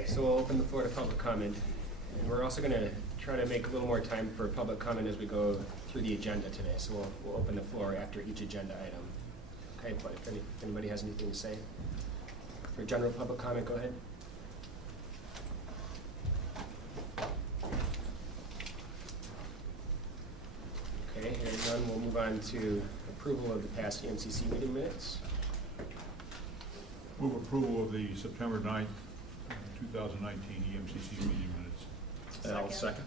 Okay, so we'll open the floor to public comment. And we're also going to try to make a little more time for public comment as we go through the agenda today. So we'll open the floor after each agenda item. Okay, but if anybody has anything to say for general public comment, go ahead. Okay, hearing none, we'll move on to approval of the past EMCC meeting minutes. Move approval of the September 9th, 2019 EMCC meeting minutes. I'll second.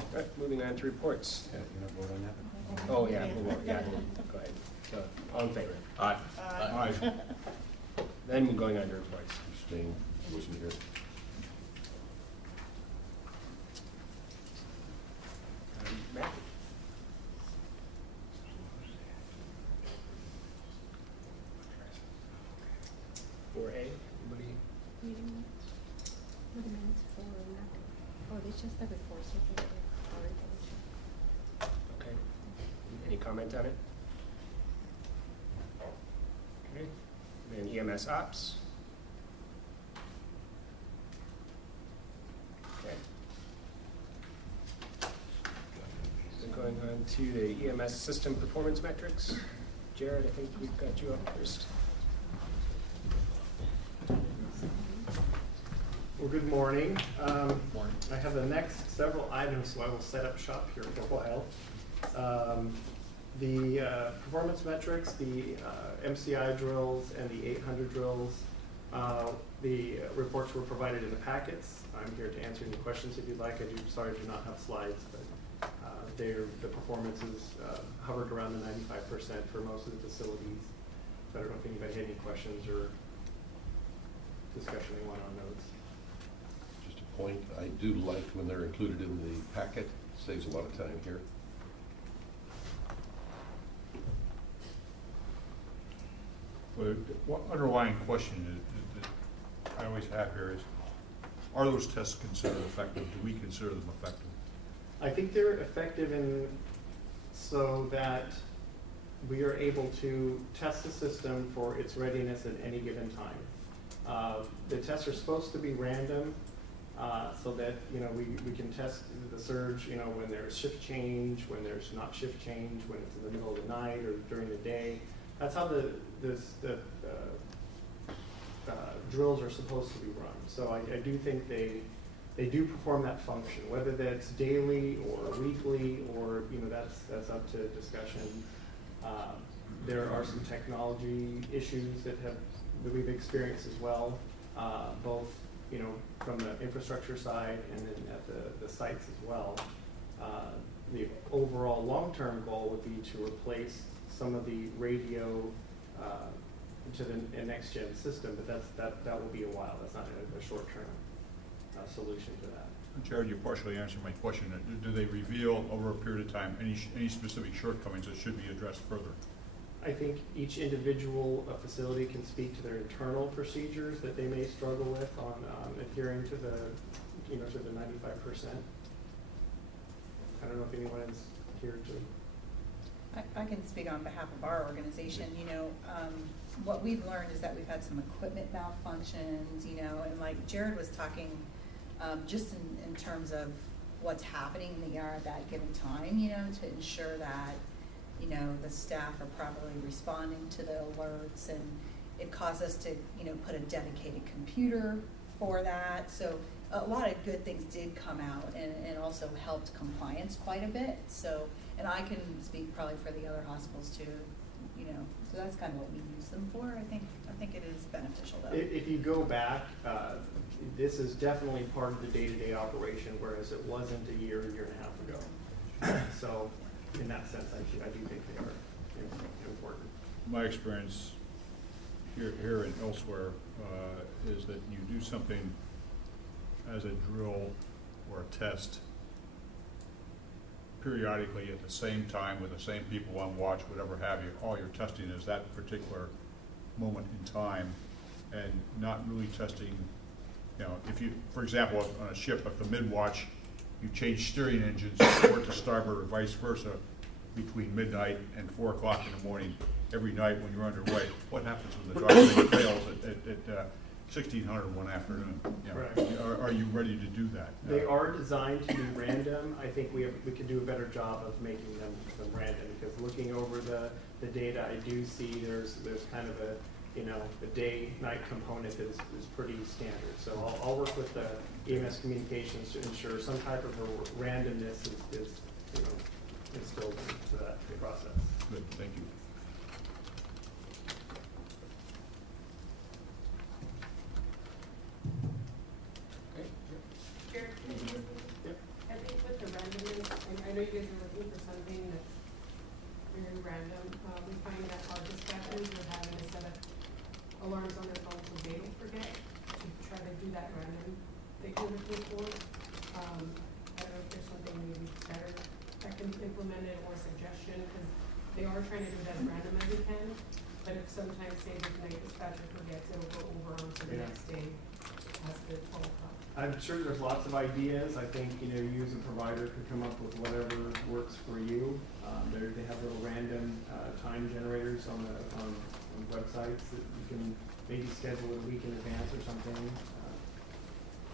All right, moving on to reports. Yeah, you want to vote on that? Oh, yeah, we'll vote, yeah, go ahead. All in favor? Aye. Aye. Then we're going on to reports. Abstain, I wasn't here. 4A, anybody? Meeting minutes for Mac. Oh, it's just the reports. Okay. Any comment on it? Okay. Then EMS Ops. Okay. Then going on to the EMS System Performance Metrics. Jared, I think we've got you up first. Well, good morning. I have the next several items, so I will set up shop here for a while. The performance metrics, the MCI drills, and the 800 drills, the reports were provided in the packets. I'm here to answer any questions if you'd like. Sorry, I do not have slides, but the performance is hovered around the 95% for most of the facilities. So I don't know if anybody had any questions or discussion they want on those. Just a point, I do like when they're included in the packet, saves a lot of time here. Well, one underlying question that I always have here is, are those tests considered effective? Do we consider them effective? I think they're effective in so that we are able to test the system for its readiness at any given time. The tests are supposed to be random, so that we can test the surge when there's shift change, when there's not shift change, when it's in the middle of the night or during the day. That's how the drills are supposed to be run. So I do think they do perform that function, whether that's daily or weekly or that's up to discussion. There are some technology issues that we've experienced as well, both from the infrastructure side and then at the sites as well. The overall long-term goal would be to replace some of the radio to the next-gen system, but that will be a while. That's not a short-term solution to that. Jared, you partially answered my question. Do they reveal over a period of time any specific shortcomings that should be addressed further? I think each individual facility can speak to their internal procedures that they may struggle with on adhering to the, to the 95%. I don't know if anyone is here to. I can speak on behalf of our organization. What we've learned is that we've had some equipment malfunctions, and like Jared was talking, just in terms of what's happening in the ER at that given time, to ensure that, the staff are properly responding to the alerts, and it caused us to, put a dedicated computer for that. So a lot of good things did come out and also helped compliance quite a bit. So, and I can speak probably for the other hospitals too, so that's kind of what we use them for. I think it is beneficial though. If you go back, this is definitely part of the day-to-day operation, whereas it wasn't a year and a half ago. So in that sense, I do think they are important. My experience here and elsewhere is that you do something as a drill or a test periodically at the same time with the same people on watch, whatever have you. All you're testing is that particular moment in time and not really testing, if you, for example, on a ship, if the mid-watch, you change steering engines port to starboard or vice versa between midnight and 4 o'clock in the morning, every night when you're underway. What happens when the drive thing fails at 1600 one afternoon? You know, Right. are you ready to do that? They are designed to be random. I think we could do a better job of making them random, because looking over the data, I do see there's kind of a, you know, a day-night component that is pretty standard. So I'll work with the EMS communications to ensure some type of a randomness is you know, instilled into that process. Good, thank you. Okay, Jared, can you hear me? Yep. I think with the randomness, and I know you guys are looking for something that's very random, we find that our dispatchers are having to set up alarms on their phones so they don't forget to try to do that random that you're looking for. I don't know if there's something maybe better that can be implemented or suggestion, because they are trying to do that as random as we can, but if sometimes, say, the night dispatcher forgets, it'll go over onto the Yeah. next day as the 12 o'clock. I'm sure there's lots of ideas. I think, you know, you as a provider could come up with whatever works for you. They have little random time generators on websites that you can maybe schedule a week in advance or something.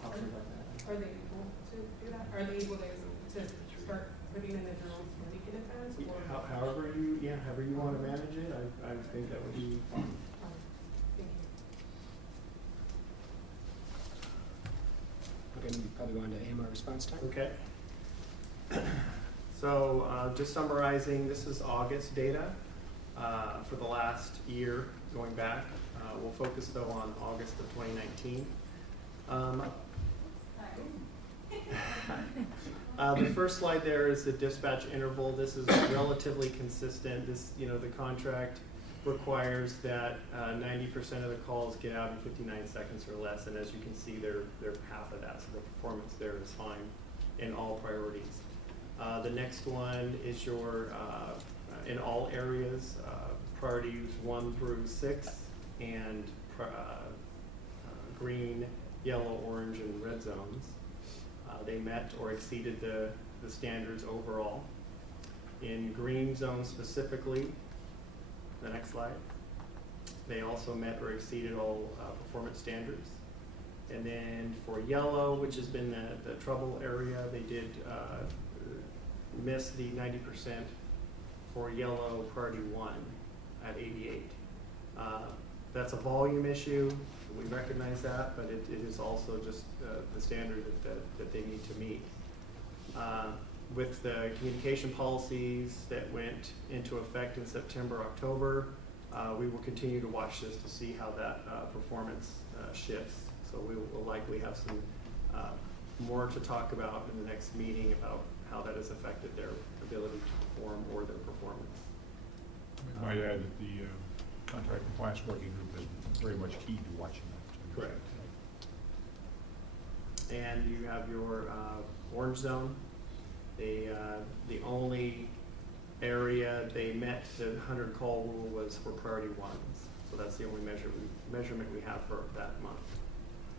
Options like that. Are they able to do that? Are they able to start putting in the drills a week in advance, or? However you want to manage it, I think that would be fine. Thank you. okay, we probably go on to AMR response time. Okay. So just summarizing, this is August data for the last year going back. We'll focus though on August of 2019. The first slide there is the dispatch interval. This is relatively consistent. This, you know, the contract requires that 90% of the calls get out in 59 seconds or less, and as you can see, they're half of that, so the performance there is fine in all priorities. The next one is your, in all areas, priorities 1 through 6, and green, yellow, orange, and red zones. They met or exceeded the standards overall. In green zones specifically, the next slide, they also met or exceeded all performance standards. And then for yellow, which has been the trouble area, they did miss the 90% for yellow priority 1 at 88. That's a volume issue. We recognize that, but it is also just the standard that they need to meet. With the communication policies that went into effect in September, October, we will continue to watch this to see how that performance shifts. So we will likely have some more to talk about in the next meeting about how that has affected their ability to perform or their performance. I might add that the contract compliance working group is very much key to watching that. Correct. And you have your orange zone. The only area they met the 100 call rule was for priority 1s. So that's the only measurement we have for that month.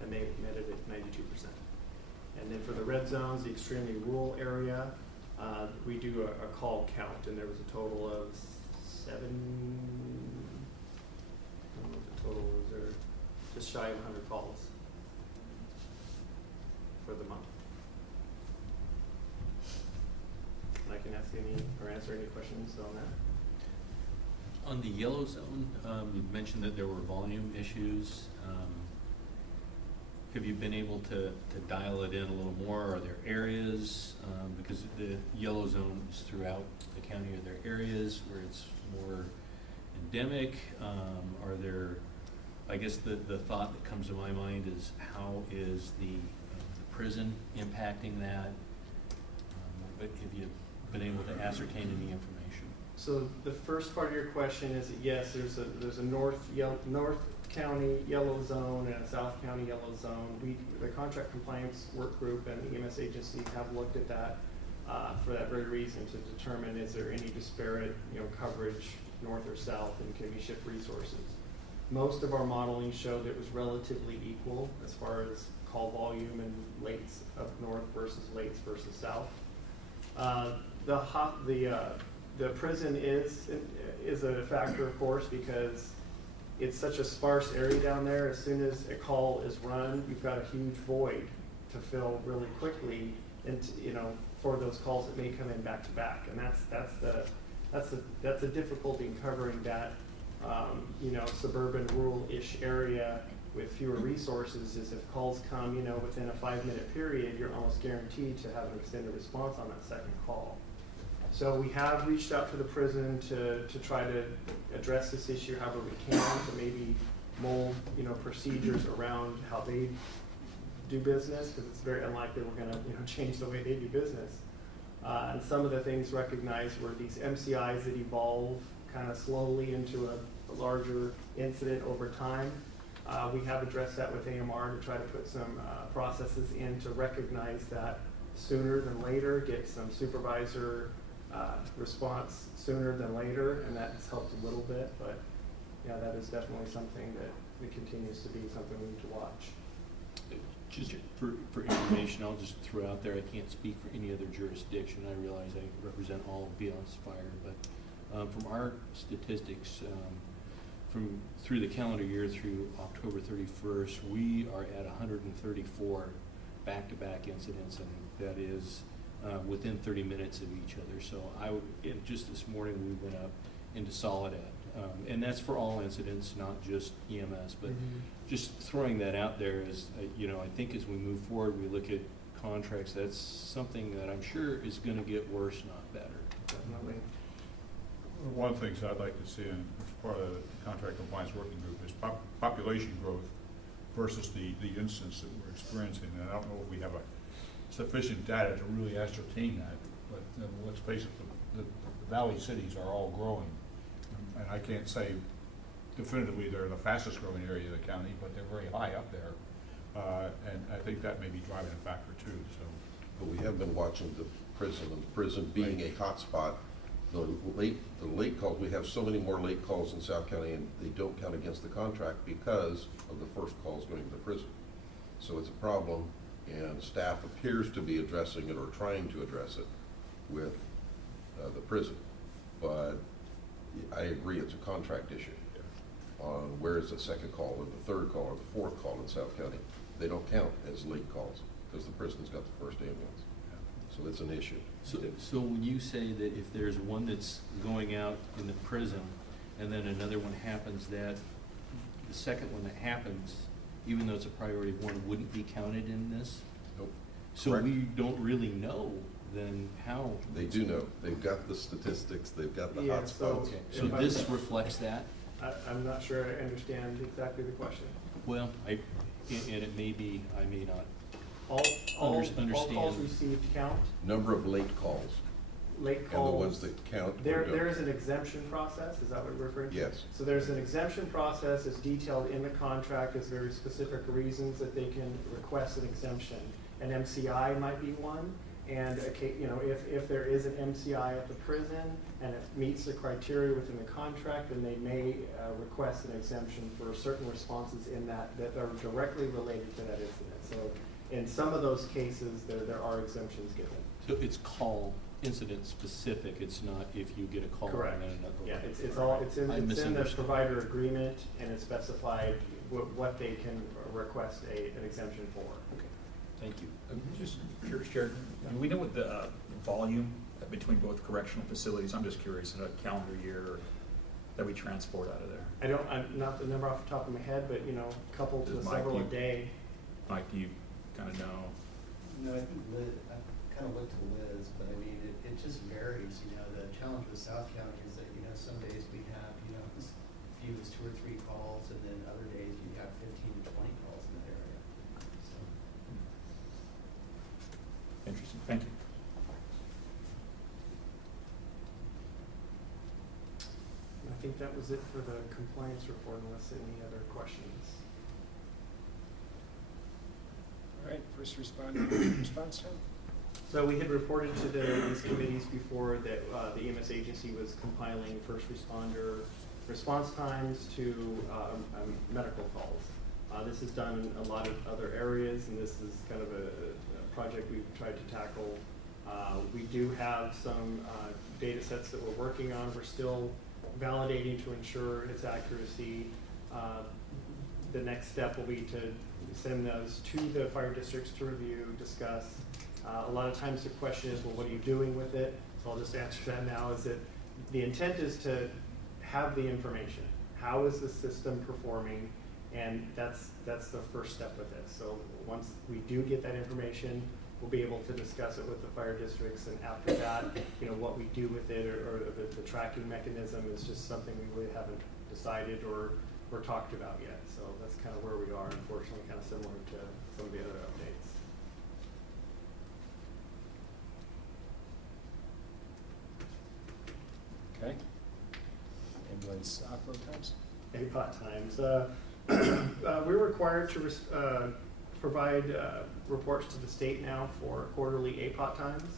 And they met it at 92%. And then for the red zones, the extremely rural area, we do a call count, and there was a total of 7, I don't know what the total was there, just shy of 100 calls for the month. And I can ask any, or answer any questions on that. On the yellow zone, you mentioned that there were volume issues. Have you been able to dial it in a little more? Are there areas, because the yellow zone is throughout the county, are there areas where it's more endemic? Are there, I guess the thought that comes to my mind is how is the prison impacting that? But have you been able to ascertain any information? So the first part of your question is that yes, there's a North County yellow zone and a South County yellow zone. The contract compliance work group and the EMS agency have looked at that for that very reason, to determine is there any disparate, you know, coverage north or south, and can we shift resources. Most of our modeling showed it was relatively equal as far as call volume and lates up north versus lates versus south. The the prison is a factor, of course, because it's such a sparse area down there. As soon as a call is run, you've got a huge void to fill really quickly, and for those calls that may come in back to back, and that's the difficulty in covering that suburban rural-ish area with fewer resources. Is if calls come within a 5-minute period, you're almost guaranteed to have an extended response on that second call. So we have reached out to the prison to try to address this issue however we can, to maybe mold procedures around how they do business, because it's very unlikely we're going to change the way they do business. And some of the things recognized were these MCIs that evolve kind of slowly into a larger incident over time. We have addressed that with AMR to try to put some processes in to recognize that sooner than later, get some supervisor response sooner than later, and that has helped a little bit, but yeah, that is definitely something that continues to be something we need to watch. Just for information, I'll just throw out there, I can't speak for any other jurisdiction. I realize I represent all of Beyond's Fire, but from our statistics, through the calendar year through October 31st, we are at 134 back-to-back incidents, and that is within 30 minutes of each other. So just this morning we went up into Soledad, and that's for all incidents, not just EMS, but just throwing that out there is, I think as we move forward, we look at contracts, that's something that I'm sure is going to get worse, not better. Definitely. One of the things I'd like to see, and as part of the contract compliance working group, is population growth versus the instance that we're experiencing. And I don't know if we have sufficient data to really ascertain that, but let's face it, the valley cities are all growing. And I can't say definitively they're the fastest growing area of the county, but they're very high up there. And I think that may be driving a factor too, so. But we have been watching the prison, and the prison being a hotspot. The late calls, we have so many more late calls in South County, and they don't count against the contract because of the first calls going to the prison. So it's a problem, and staff appears to be addressing it or trying to address it with the prison. But I agree, it's a contract issue on where is the second call or the third call or the fourth call in South County. They don't count as late calls because the prison's got the first ambulance. So it's an issue. So when you say that if there's one that's going out in the prison and then another one happens, that the second one that happens, even though it's a priority one, wouldn't be counted in this? Nope. So Correct. we don't really know then how? They do know. They've got the statistics. They've got the Yeah, hotspots. so- Okay, so this reflects that? I'm not sure I understand exactly the question. Well, and it may be, I may not. All Understand. calls received count. Number of late calls Late and calls. the ones that count. There is an exemption process, is that what you're referring to? Yes. So there's an exemption process, it's detailed in the contract, there's very specific reasons that they can request an exemption. An MCI might be one, and if there is an MCI at the prison and it meets the criteria within the contract, then they may request an exemption for certain responses in that are directly related to that incident. So in some of those cases, there are exemptions given. So it's call incident specific, it's not if you get a call. Correct. And then another Yeah, one. it's I in the misunderstood. provider agreement, and it's specified what they can request an exemption for. Okay, thank you. I'm just curious, Jared, do we know what the volume between both correctional facilities, I'm just curious, in a calendar year that we transport out of there? I'm not the number off the top of my head, but a couple to Does Mike several a you- day. Mike, do you kind of know? No, I think I kind of looked to Liz, but I mean, it just varies, The challenge with South County is that, some days we have, as few as 2 or 3 calls, and then other days you have 15 to 20 calls in that area. So, Interesting, thank you. I think that was it for the compliance report, unless any other questions. All right, first responder response time. So we had reported to these committees before that the EMS agency was compiling first responder response times to medical calls. This is done in a lot of other areas, and this is kind of a project we've tried to tackle We do have some data sets that we're working on. We're still validating to ensure its accuracy. The next step will be to send those to the fire districts to review, discuss. A lot of times the question is, well, what are you doing with it? So I'll just answer that now, is that the intent is to have the information. How is the system performing? And that's the first step with it. So once we do get that information, we'll be able to discuss it with the fire districts, and after that, what we do with it, or the tracking mechanism is just something we really haven't decided or talked about yet. So that's kind of where we are, unfortunately, kind of similar to some of the other updates. Okay. Ambulance offload times? APOT times. We're required to provide reports to the state now for quarterly APOT times.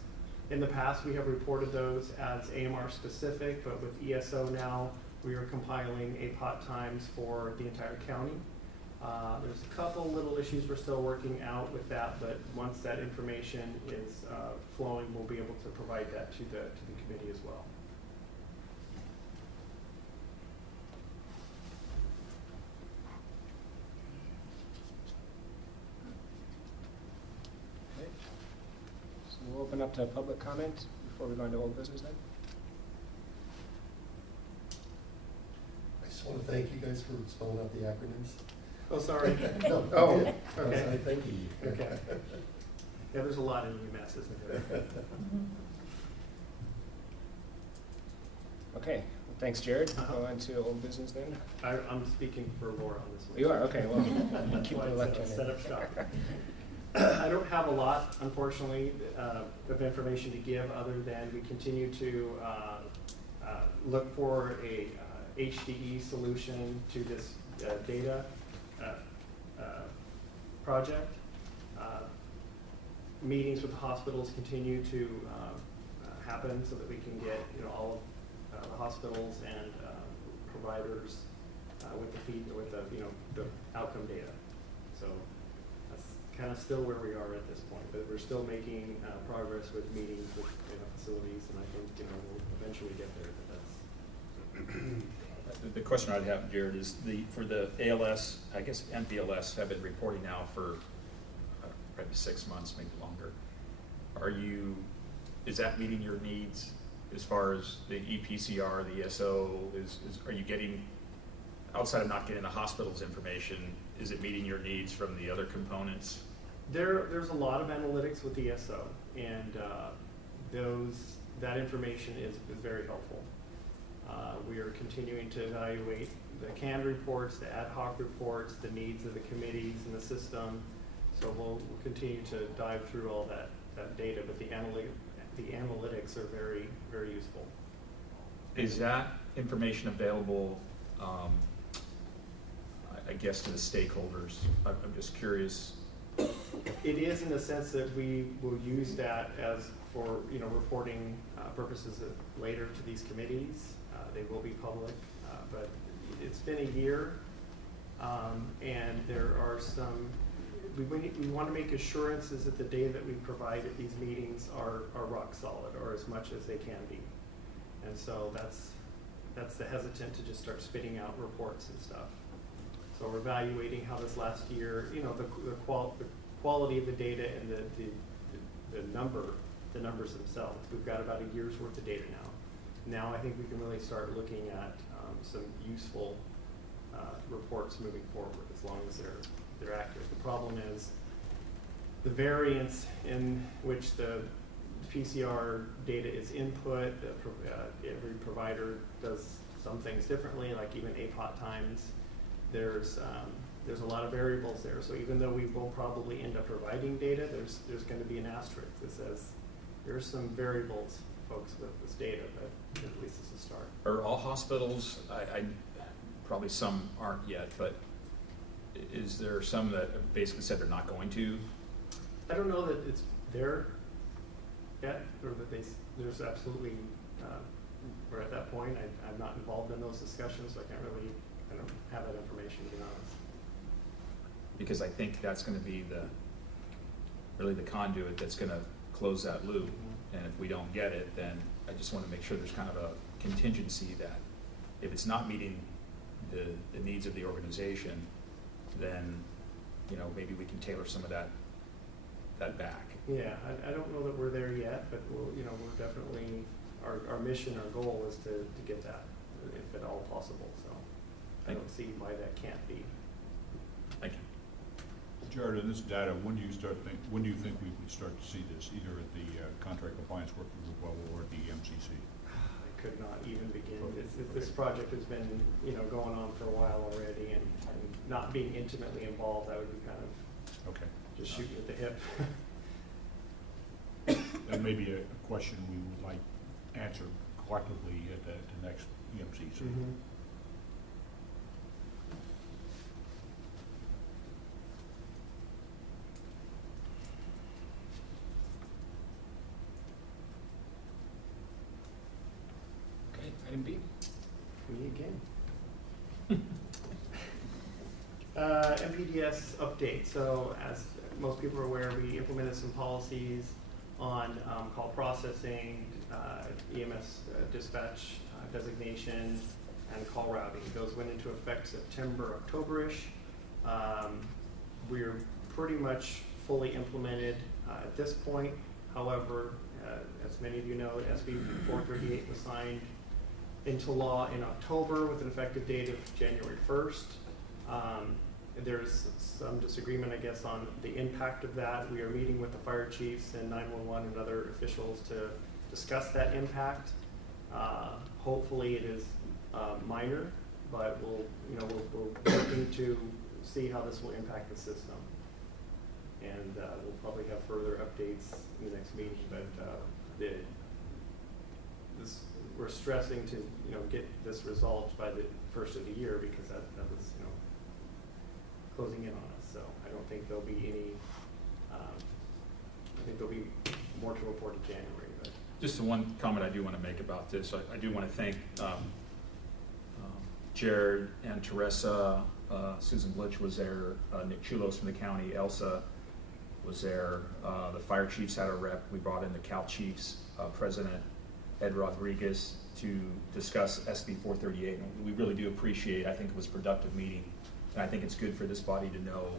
In the past, we have reported those as AMR specific, but with ESO now, we are compiling APOT times for the entire county. There's a couple little issues we're still working out with that, but once that information is flowing, we'll be able to provide that to the committee as well. Okay. So we'll open up to public comment before we go into old business then. I just want to thank you guys for spelling out the acronyms. Oh, sorry. No, Oh, you did. okay. I thank you. Okay. Yeah, there's a lot in EMS, isn't there? Okay, well, thanks, Jared. We'll go on to old business then. I'm speaking for Laura on this one. You are, okay, well, That's keep why the I left said hand I'll in. set up shop. I don't have a lot, unfortunately, of information to give, other than we continue to look for a HDE solution to this data project. Meetings with the hospitals continue to happen so that we can get all of the hospitals and providers with the outcome data. So that's kind of still where we are at this point, but we're still making progress with meetings with facilities, and I think we'll eventually get there. But that's The question I'd have, Jared, is for the ALS, I guess MPLS have been reporting now for probably 6 months, maybe longer. Is that meeting your needs as far as the EPCR, the ESO? Are you getting, outside of not getting the hospital's information, is it meeting your needs from the other components? there's a lot of analytics with the ESO, and that information is very helpful. We are continuing to evaluate the canned reports, the ad hoc reports, the needs of the committees and the system. So we'll continue to dive through all that data, but the analytics are very, very useful. Is that information available, I guess, to the stakeholders? I'm just curious. It is, in the sense that we will use that as for reporting purposes later to these committees. They will be public, but it's been a year, and there are some. We want to make assurances that the data that we provide at these meetings are rock solid, or as much as they can be, and so that's the hesitant to just start spitting out reports and stuff. So we're evaluating how this last year, the quality of the data and the numbers themselves. We've got about a year's worth of data now. Now I think we can really start looking at some useful reports moving forward, as long as they're accurate. The problem is the variance in which the PCR data is input. Every provider does some things differently, like even APOT times. There's a lot of variables there. So even though we will probably end up providing data, there's going to be an asterisk that says there's some variables, folks, with this data, but at least it's a start. Are all hospitals, I probably some aren't yet, but is there some that basically said they're not going to? I don't know that it's there yet, or that there's absolutely, we're at that point. I'm not involved in those discussions, so I don't have that information, to be honest. Because I think that's going to be really the conduit that's going to close that loop. and if we don't get it, then I just wanna make sure there's kind of a contingency that if it's not meeting the needs of the organization, then, you know, maybe we can tailor some of that back. Yeah, I don't know that we're there yet, but we'll, you know, we're definitely, our mission, our goal is to get that, if at all possible, so I Thank don't see why that can't be. Thank you. Jared, in this data, when do you think we would start to see this, either at the contract compliance working group level or at the EMCC? I could not even begin. This project has been, you know, going on for a while already, and not being intimately involved, I would be kind of Okay. just shooting at the hip. That may be a question we would like answered collectively at the next EMCC. Mhm. Okay, item B. Me again. MPDS update. So as most people are aware, we implemented some policies on call processing, EMS dispatch designation, and call routing. Those went into effect September, October-ish. We're pretty much fully implemented at this point. However, as many of you know, SB 438 was signed into law in October with an effective date of January 1st. There's some disagreement, I guess, on the impact of that. We are meeting with the fire chiefs and 911 and other officials to discuss that impact. Hopefully it is minor, but we're working to see how this will impact the system. And we'll probably have further updates in the next meeting, but we're stressing to, you know, get this resolved by the first of the year, because that was, you know, closing in on us. So I don't think there'll be any, I think there'll be more to report in January. But Just the one comment I do want to make about this, I do want to thank Jared and Teresa, Susan Blitch was there, Nick Chulos from the county, Elsa was there, the fire chiefs had a rep, we brought in the Cal Chiefs, President Ed Rodriguez, to discuss SB 438. And we really do appreciate, I think it was a productive meeting, and I think it's good for this body to know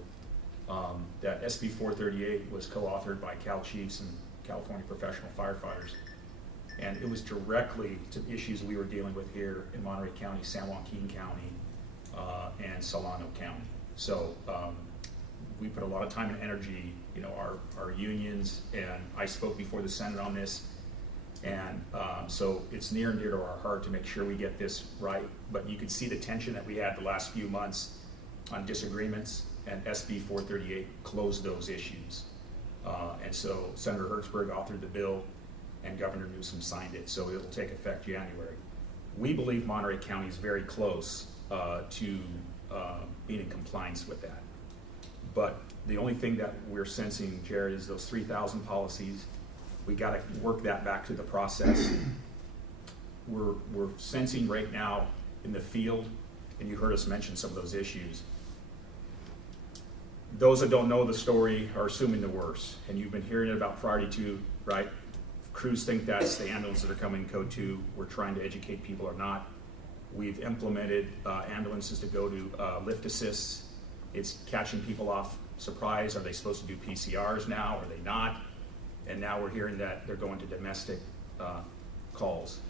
that SB 438 was co-authored by Cal Chiefs and California Professional Firefighters. And it was directly to issues we were dealing with here in Monterey County, San Joaquin County, and Solano County. So we put a lot of time and energy, you know, our unions, and I spoke before the Senate on this. And so it's near and dear to our heart to make sure we get this right. But you could see the tension that we had the last few months on disagreements, and SB 438 closed those issues. And so Senator Hertzberg authored the bill, and Governor Newsom signed it, so it'll take effect January. We believe Monterey County is very close to being in compliance with that. But the only thing that we're sensing, Jared, is those 3,000 policies. We got to work that back to the process. We're sensing right now in the field, and you heard us mention some of those issues. Those that don't know the story are assuming the worst, and you've been hearing about Priority 2, right? Crews think that's the ambulance that are coming in Code 2. We're trying to educate people or not. We've implemented ambulances to go to lift assists. It's catching people off surprise. Are they supposed to do PCRs now? Are they not? And now we're hearing that they're going to domestic calls.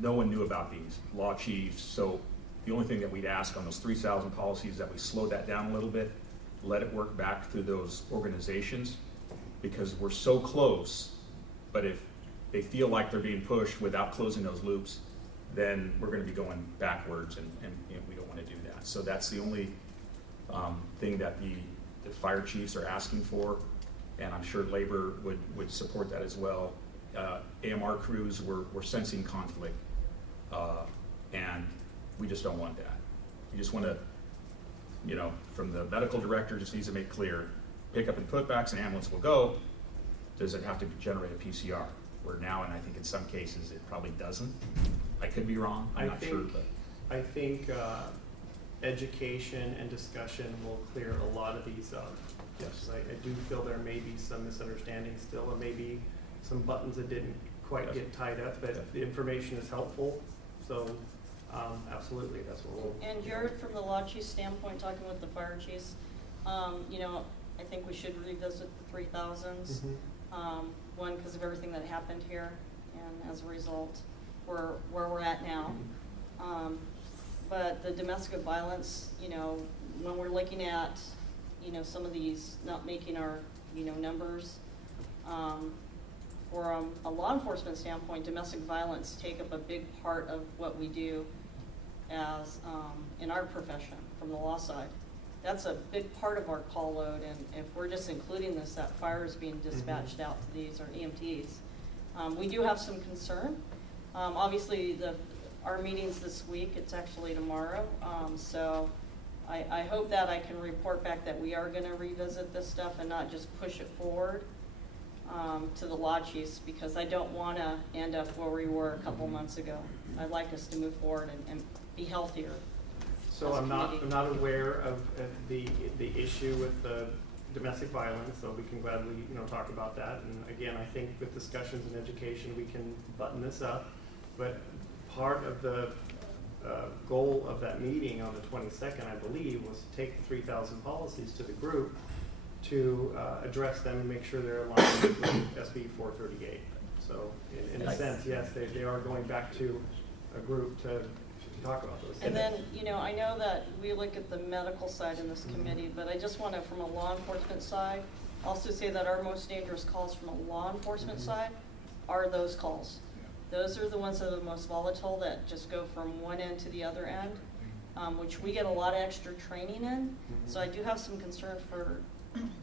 No one knew about these, law chiefs. So the only thing that we'd ask on those 3,000 policies is that we slow that down a little bit, let it work back through those organizations, because we're so close. But if they feel like they're being pushed without closing those loops, then we're going to be going backwards, and you know, we don't want to do that. So that's the only thing that the fire chiefs are asking for, and I'm sure labor would support that as well. AMR crews, we're sensing conflict, and we just don't want that. We just want to, you know, from the medical director, just needs to make clear, pickup and putbacks, an ambulance will go. Does it have to generate a PCR? Where now, and I think in some cases, it probably doesn't. I could be wrong, I'm not sure, but. I think education and discussion will clear a lot of these up. Yes. I do feel there may be some misunderstanding still, and maybe some buttons that didn't quite Yes. get tied up, but the information is helpful, so, absolutely, that's what we'll. And Jared, from the law chief's standpoint, talking with the fire chiefs, you know, I think we should revisit the 3,000s. Mhm. One, because of everything that happened here, and as a result, where we're at now. But the domestic violence, you know, when we're looking at, you know, some of these not making our, you know, numbers, for a law enforcement standpoint, domestic violence take up a big part of what we do as, in our profession, from the law side. That's a big part of our call load, and if we're just including this, that fire is being dispatched out to these, or EMTs. We do have some concern. Obviously, our meeting's this week, it's actually tomorrow, so I hope that I can report back that we are gonna revisit this stuff and not just push it forward to the law chiefs, because I don't wanna end up where we were a couple months ago. I'd like us to move forward and be healthier. So as a I'm not committee. aware of the issue with the domestic violence, so we can gladly, you know, talk about that. And again, I think with discussions and education, we can button this up. But part of the goal of that meeting on the 22nd, I believe, was to take the 3,000 policies to the group to address them and make sure they're aligned with SB 438. So in a sense, yes, they are going back to a group to talk about those things. And then, you know, I know that we look at the medical side in this committee, but I just want to, from a law enforcement side, also say that our most dangerous calls from a law enforcement side are those calls. Those are the ones that are the most volatile, that just go from one end to the other end, which we get a lot of extra training in. So I do have some concern for,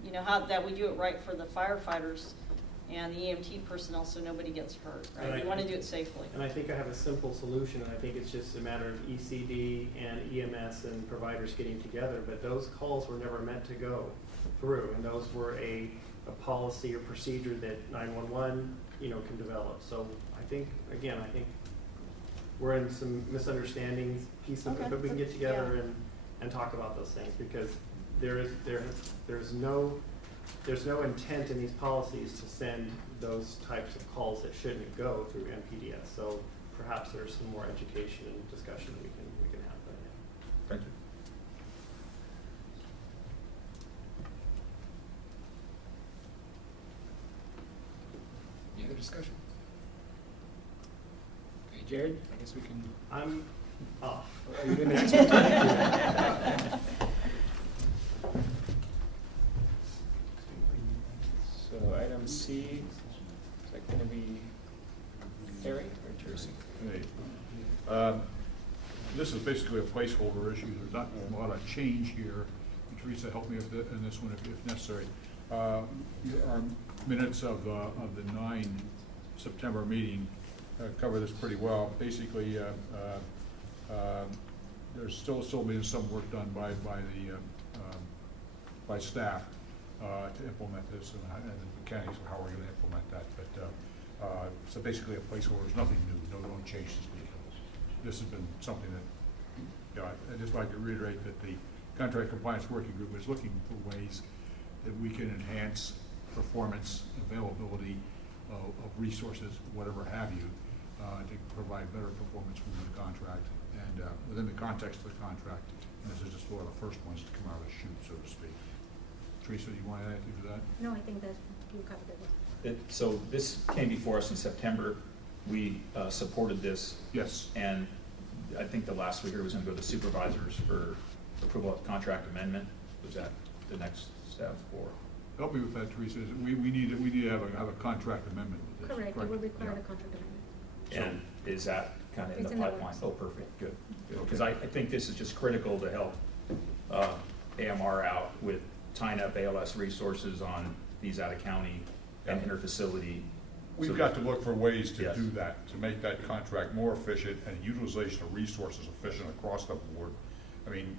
you know, how that we do it right for the firefighters and the EMT personnel, so nobody gets hurt, right? We want to do it safely. And I think I have a simple solution, and I think it's just a matter of ECD and EMS and providers getting together, but those calls were never meant to go through, and those were a policy or procedure that 911, you know, can develop. So I think we're in some misunderstandings piece of it, Okay. but we can get together Yeah. and talk about those things, because there's no intent in these policies to send those types of calls that shouldn't go through MPDS. So perhaps there's some more education and discussion that we can have there. Thank you. Any other discussion? Okay, Jared, I guess we can. I'm off. Are you doing the next one? So item C, is that going to be Harry or Teresa? Hey, this is basically a placeholder issue. There's not a lot of change here. Teresa, help me with in this one if necessary. Our minutes of the 9 September meeting cover this pretty well. Basically, there's still being some work done by staff to implement this, and the mechanics of how we're going to implement that. But so basically, a placeholder is nothing new, no change to speak of. This has been something that, you know, I'd just like to reiterate that the Contract Compliance Working Group is looking for ways that we can enhance performance, availability of resources, whatever have you, to provide better performance within the contract and within the context of the contract. And this is just one of the first ones to come out of the chute, so to speak. Teresa, you want to add anything to that? No, I think that you covered it. So this came before us in September. We supported this. Yes. And I think the last we heard was going to go to supervisors for approval of contract amendment. Was that the next step, or? Help me with that, Teresa. We need to have a contract amendment with this. Correct, it will require Yeah. a contract amendment. And is that kind of in It's the in the pipeline? works. Oh, perfect, good. Okay. Because I think this is just critical to help AMR out with tying up ALS resources on these out-of-county and interfacility. We've got to look for ways to Yes. do that, to make that contract more efficient and utilization of resources efficient across the board. I mean,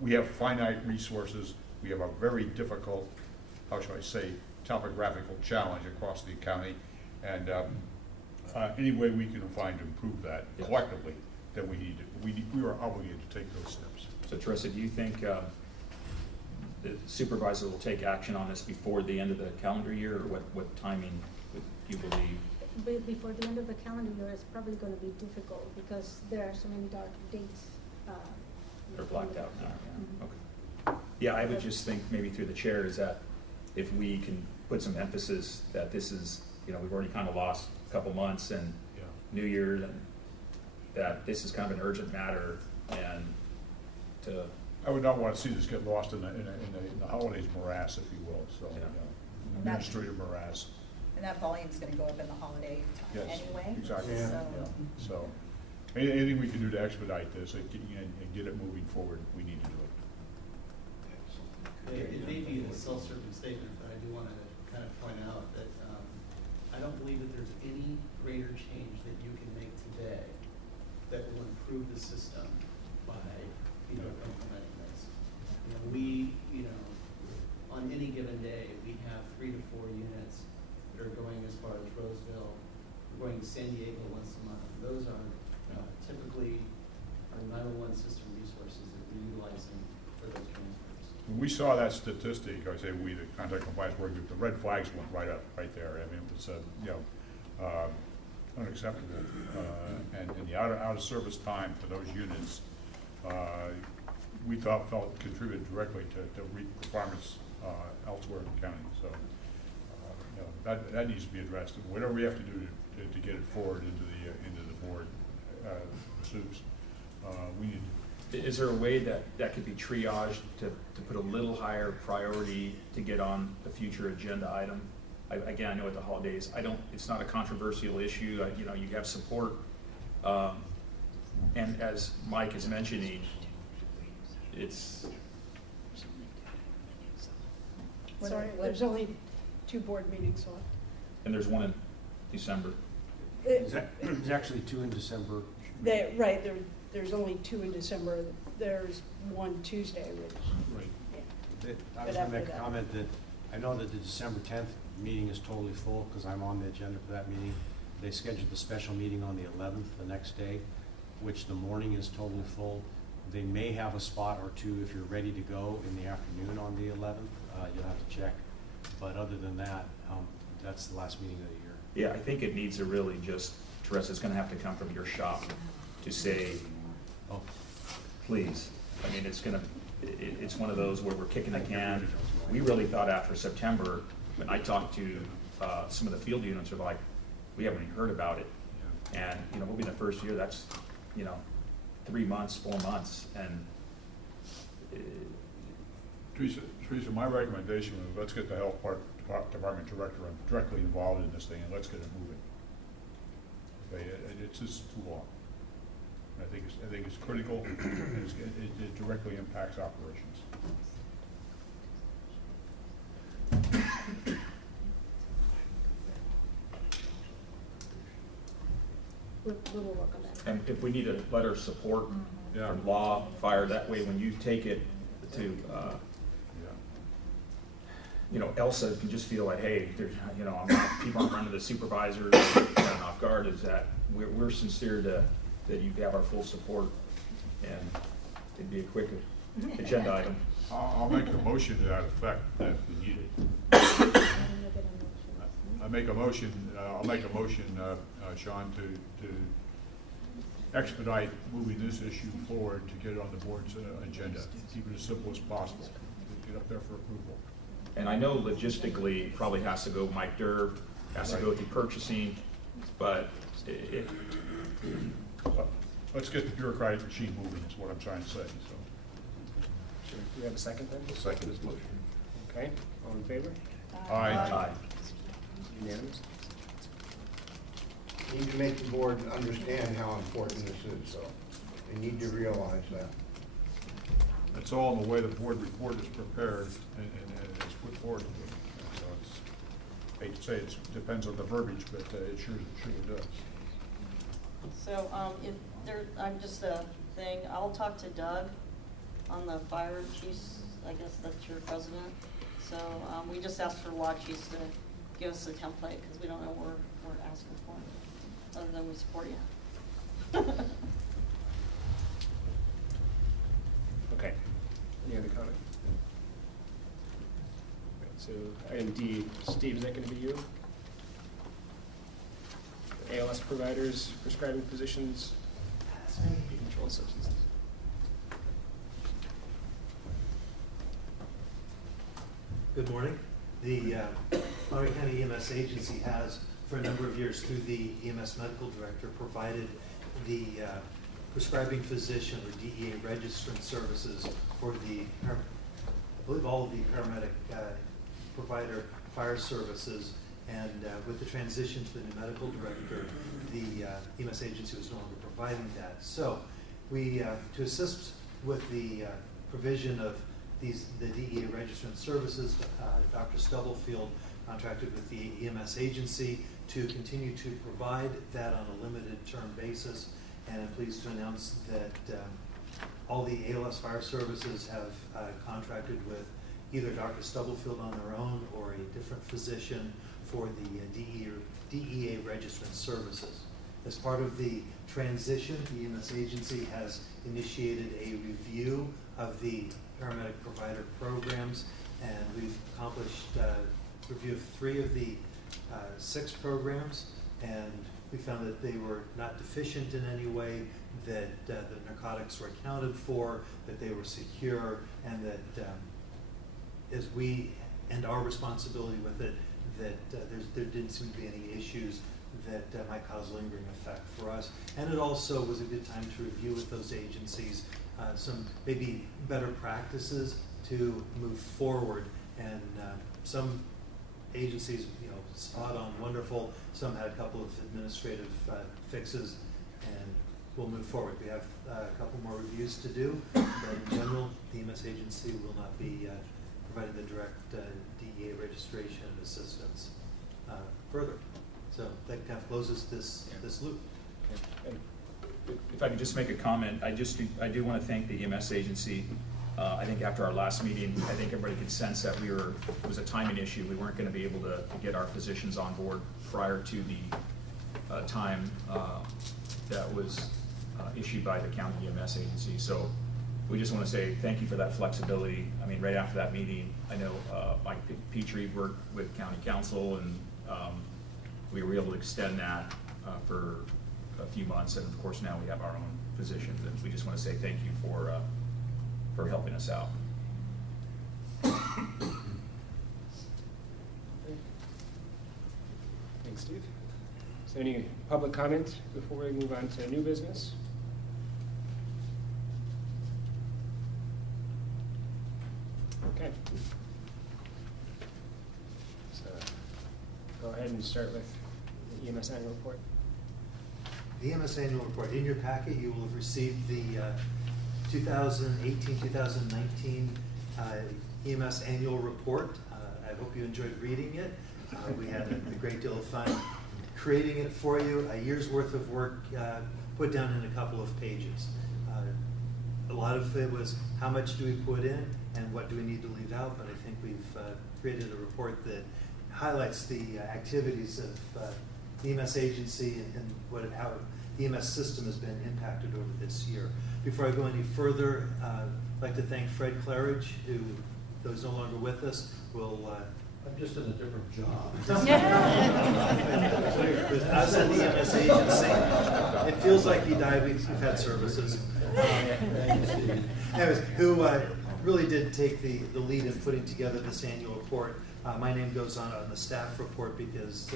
we have finite resources. We have a very difficult, how should I say, topographical challenge across the county. And any way we can find to improve that Yes. collectively, then we are obligated to take those steps. So Teresa, do you think the supervisor will take action on this before the end of the calendar year, or what timing do you believe? Before the end of the calendar year, it's probably gonna be difficult because there are so many dark dates. They're blacked out now, Mhm. yeah, okay. Yeah, I would just think maybe through the chair is that if we can put some emphasis that this is, we've already kind of lost a couple months and Yeah. New Year's, and that this is kind of an urgent matter, and to, I would not want to see this get lost in the holidays morass, if you will, so, Yeah. administrative morass. And that volume's gonna go up in the holiday time Yes, anyway. exactly, So, yeah, so, anything we can do to expedite this and get it moving forward, we need to do it. It may be a self-serving statement, but I do want to kind of point out that I don't believe that there's any greater change that you can make today that will improve the system by, implementing this. On any given day, we have 3 to 4 units that are going as far as Roseville, we're going to San Diego once a month. Those are typically our 911 system resources that we're utilizing for those transfers. When we saw that statistic, I say we, the contact compliance working group, the red flags went right up, right there. I mean, it was, unacceptable. And the out of service time for those units, we thought contributed directly to requirements elsewhere in the county. So, that needs to be addressed. Whatever we have to do to get it forward into the board pursuits, we need to. is there a way that could be triaged to put a little higher priority to get on a future agenda item? Again, I know at the holidays, it's not a controversial issue, you have support. And as Mike is mentioning, Sorry, there's only 2 board meetings left. and there's one in December. There's actually 2 in December. Right, there's only 2 in December. There's one Tuesday, which, Right. yeah. I was But gonna make after a that- comment that I know that the December 10th meeting is totally full because I'm on the agenda for that meeting. They scheduled the special meeting on the 11th, the next day, which the morning is totally full. They may have a spot or 2 if you're ready to go in the afternoon on the 11th. You'll have to check. But other than that, that's the last meeting of the year. Yeah, I think it needs to really just, Teresa, it's gonna have to come from your shop to say, Oh, please. I mean, it's one of those where we're kicking the can. We really thought after September, when I talked to some of the field units, are like, we haven't even heard about it. And, we'll be in the first year, that's, 3 months, 4 months, and Teresa, my recommendation is let's get the health department director directly involved in this thing and let's get it moving. Okay, it's just too long. I think it's critical and it directly impacts operations. We will work on that. and if we need a letter of support Yeah. from law, fire, that way when you take it to, Elsa can just feel like, hey, there's, people aren't running the supervisors, and off guard, is that we're sincere that you have our full support, and it'd be a quick agenda item. I'll make a motion to that effect if we need it. And you'll get a motion. I'll make a motion, Sean, to expedite moving this issue forward to get it on the board's agenda. Keep it as simple as possible. Get up there for approval. And I know logistically, it probably has to go, Mike Durb, has to go through purchasing, but Let's get the bureaucratic machine moving, is what I'm trying to say, so. Do we have a second then? The second is motion. Okay, all in favor? Aye. Unanimous? Need to make the board understand how important this is, so they need to realize that. That's all in the way the board report is prepared and is put forward. So it's, hate to say it depends on the verbiage, but it sure does. So, if there, I'm just a thing, I'll talk to Doug on the fire chiefs, I guess that's your president. So, we just asked for law chiefs to give us a template, because we don't know what we're asking for, other than we support you. Okay, any other comment? Right, so item D, Steve, is that gonna be you? ALS providers prescribing physicians controlled substances. Good morning. The Monterey County EMS agency has, for a number of years through the EMS Medical Director, provided the prescribing physician or DEA registrant services for the, I believe all of the paramedic provider fire services. And with the transition to the new medical director, the EMS agency was no longer providing that. So we, to assist with the provision of the DEA registrant services, Dr. Stubblefield contracted with the EMS agency to continue to provide that on a limited term basis. And I'm pleased to announce that all the ALS fire services have contracted with either Dr. Stubblefield on their own or a different physician for the DEA registrant services. As part of the transition, the EMS agency has initiated a review of the paramedic provider programs, and we've accomplished a review of 3 of the 6 programs, and we found that they were not deficient in any way, that the narcotics were accounted for, that they were secure, and that as we and our responsibility with it, that there didn't seem to be any issues that might cause lingering effect for us. And it also was a good time to review with those agencies some maybe better practices to move forward. And some agencies, you know, spot on, wonderful. Some had a couple of administrative fixes, and we'll move forward. We have a couple more reviews to do, but in general, the EMS agency will not be providing the direct DEA registration and assistance further. So that kind of closes this loop. Okay. And if I could just make a comment, I do want to thank the EMS agency. I think after our last meeting, I think everybody could sense that it was a timing issue. We weren't going to be able to get our physicians on board prior to the time that was issued by the county EMS agency. So we just want to say thank you for that flexibility. I mean, right after that meeting, I know Mike Petrie worked with county council, and we were able to extend that for a few months, and of course now we have our own physicians, and we just want to say thank you for helping us out. Thanks, Steve. Is there any public comment before we move on to new business? Okay. So go ahead and start with the EMS annual report. The EMS annual report. In your packet, you will have received the 2018-2019 EMS annual report. I hope you enjoyed reading it. We had a great deal of fun creating it for you. A year's worth of work put down in a couple of pages. A lot of it was how much do we put in and what do we need to leave out, but I think we've created a report that highlights the activities of the EMS agency and how the EMS system has been impacted over this year. Before I go any further, I'd like to thank Fred Claridge, who, though he's no longer with us, will I'm just in a different job. with us at the EMS agency. It feels like he died. We've had services. Anyways, who really did take the lead in putting together this annual report. My name goes on the staff report because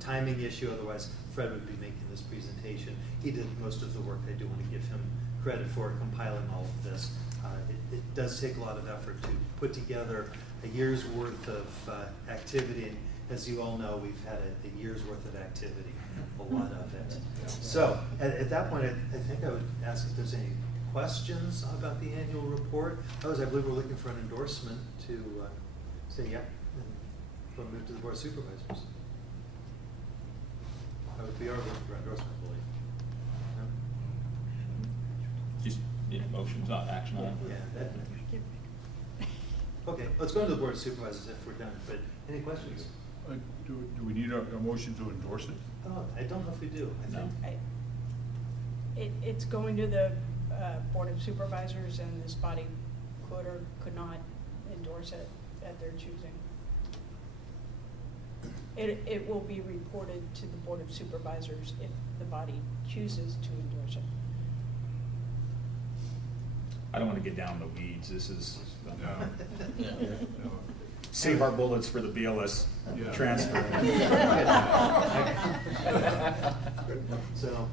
timing issue, otherwise Fred would be making this presentation. He did most of the work. I do want to give him credit for compiling all of this. It does take a lot of effort to put together a year's worth of activity, and as you all know, we've had a year's worth of activity, a lot of it. So at that point, I think I would ask if there's any questions about the annual report. Otherwise, I believe we're looking for an endorsement to say yep, and we'll move to the Board of Supervisors. That would be our endorsement, I believe. No? Just motions, not action on it. Yeah. Okay, let's go to the Board of Supervisors if we're done, but any questions? Do we need a motion to endorse it? Oh, I don't know if we do. I No. think It's going to the Board of Supervisors, and this body could or could not endorse it at their choosing. It will be reported to the Board of Supervisors if the body chooses to endorse it. I don't want to get down in the weeds, this is, No. save our bullets for the BLS Yeah. transfer. So,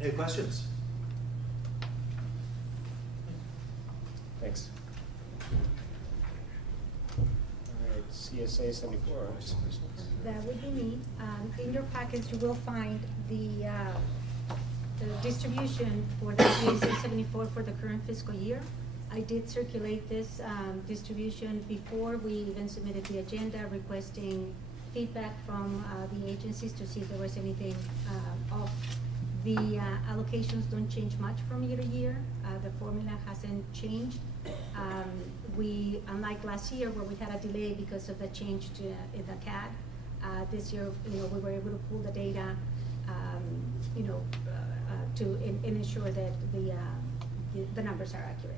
any questions? Thanks. All right, CSA 74. That would be me. In your package, you will find the distribution for the CSA 74 for the current fiscal year. I did circulate this distribution before we even submitted the agenda, requesting feedback from the agencies to see if there was anything off. The allocations don't change much from year to year. The formula hasn't changed. We, unlike last year where we had a delay because of the change in the CAD, this year, we were able to pull the data, to ensure that the numbers are accurate.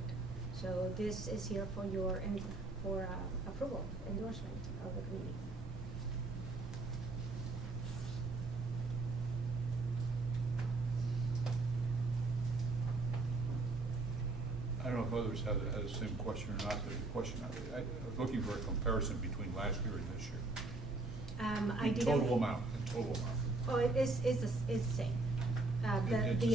So this is here for your approval, endorsement of the committee. I don't know if others had the same question or not, but the question, I was looking for a comparison between last year and this year. I In did. total amount. Oh, it's the same. It's The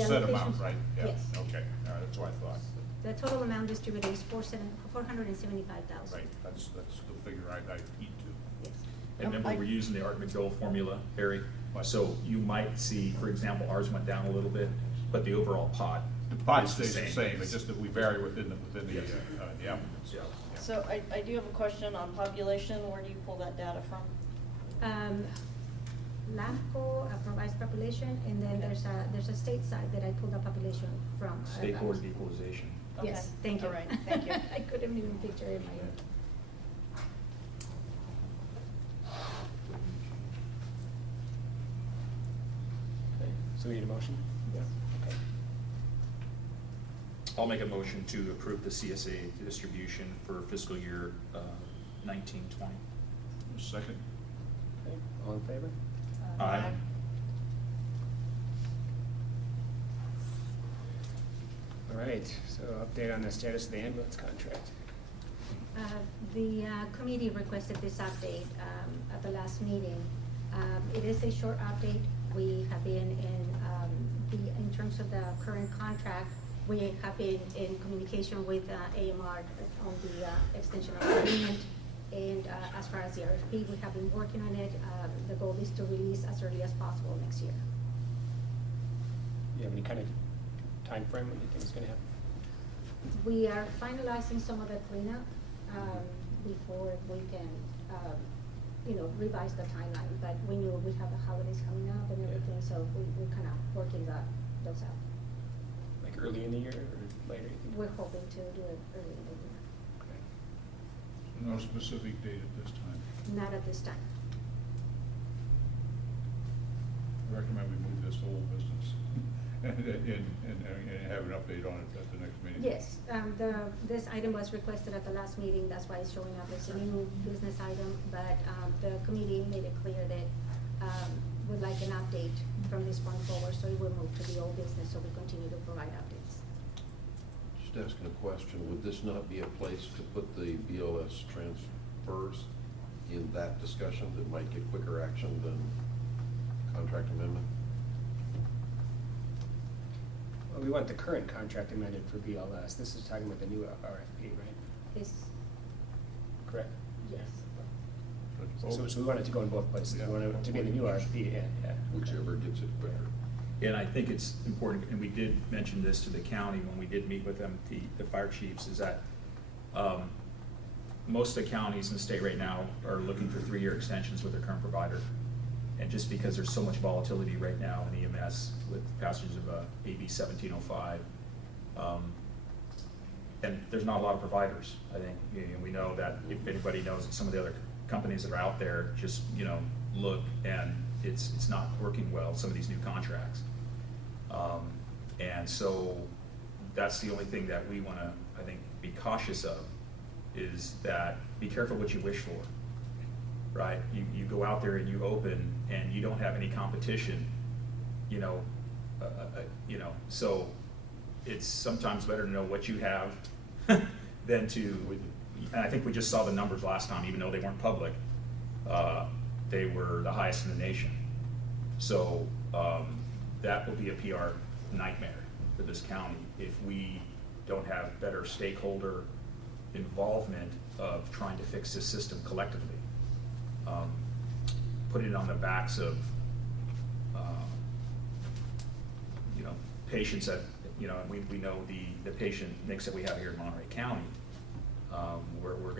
a set allocations- amount, right? Yeah. Yes. Okay, all right, that's what I thought. The total amount distributed is $475,000. Right, that's the figure I eat to. Yes. And remember, we're using the Art McDowell formula, Harry, Right. so you might see, for example, ours went down a little bit, but the overall pot. The pot is stays the same, it's just that we vary within the applicants. Yeah. So I do have a question on population. Where do you pull that data from? LAFCO provides population, and then there's a state side that I pulled the population from. State Board of Equalization. Yes, Okay. thank you. All right, thank you. I couldn't even picture it in my head. Okay, so we need a motion? Yeah. Okay. I'll make a motion to approve the CSA distribution for fiscal year 19-20. Second. Okay, all in favor? Aye. All right, so update on the status of the ambulance contract. The committee requested this update at the last meeting. It is a short update. We have been in terms of the current contract, we have been in communication with AMR on the extension of the agreement. And as far as the RFP, we have been working on it. The goal is to release as early as possible next year. You have any kind of time frame when you think it's gonna happen? We are finalizing some of the cleanup before we can, revise the timeline. But we knew we have the holidays coming up and everything, so we're kind of working those out. Like early in the year or later, you think? We're hoping to do it early in the year. Okay. No specific date at this time. Not at this time. I recommend we move this whole business and have an update on it at the next meeting. Yes, this item was requested at the last meeting, that's why it's showing up as a new business item, but the committee made it clear that would like an update from this point forward, so it will move to the old business, so we continue to provide updates. Just asking a question, would this not be a place to put the BLS transfers in that discussion that might get quicker action than contract amendment? Well, we want the current contract amended for BLS. This is talking about the new RFP, right? Is, Correct? yes. So we want it to go in both places. Yeah. We want it to be in the new RFP, yeah. Whichever gets it quicker. And I think it's important, and we did mention this to the county when we did meet with them, the fire chiefs, is that most of the counties in the state right now are looking for 3-year extensions with their current provider. And just because there's so much volatility right now in EMS with passage of AB 1705, and there's not a lot of providers, I think. We know that if anybody knows that some of the other companies that are out there just, look, and it's not working well, some of these new contracts. And so that's the only thing that we want to, I think, be cautious of, is that be careful what you wish for. right? You go out there and you open and you don't have any competition, you know, so it's sometimes better to know what you have than to, and I think we just saw the numbers last time, even though they weren't public, they were the highest in the nation. So that will be a PR nightmare for this county if we don't have better stakeholder involvement of trying to fix this system collectively. Put it on the backs of, you know, patients that, you know, we know the patient mix that we have here in Monterey County. We're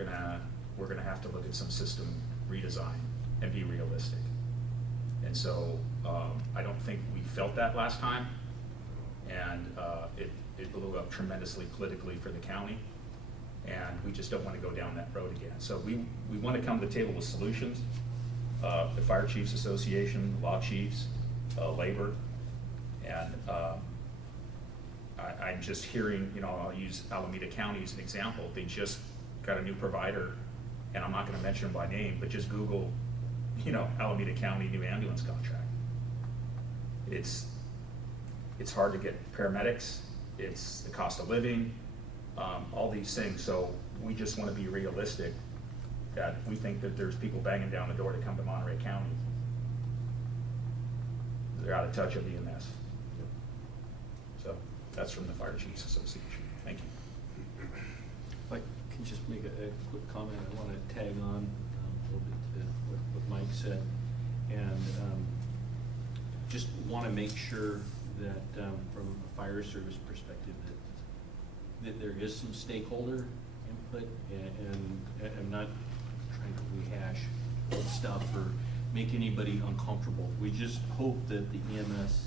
gonna have to look at some system redesign and be realistic. And so I don't think we felt that last time, and it blew up tremendously politically for the county, and we just don't want to go down that road again. So we want to come to the table with solutions. The Fire Chiefs Association, law chiefs, labor, and I'm just hearing, you know, I'll use Alameda County as an example. They just got a new provider, and I'm not going to mention them by name, but just Google, you know, Alameda County new ambulance contract. It's hard to get paramedics. It's the cost of living, all these things. So we just want to be realistic that we think that there's people banging down the door to come to Monterey County. They're out of touch of EMS. So that's from the Fire Chiefs Association. Thank you. If I can just make a quick comment, I want to tag on a little bit to what Mike said. And just want to make sure that from a fire service perspective that there is some stakeholder input, and I'm not trying to rehash old stuff or make anybody uncomfortable. We just hope that the EMS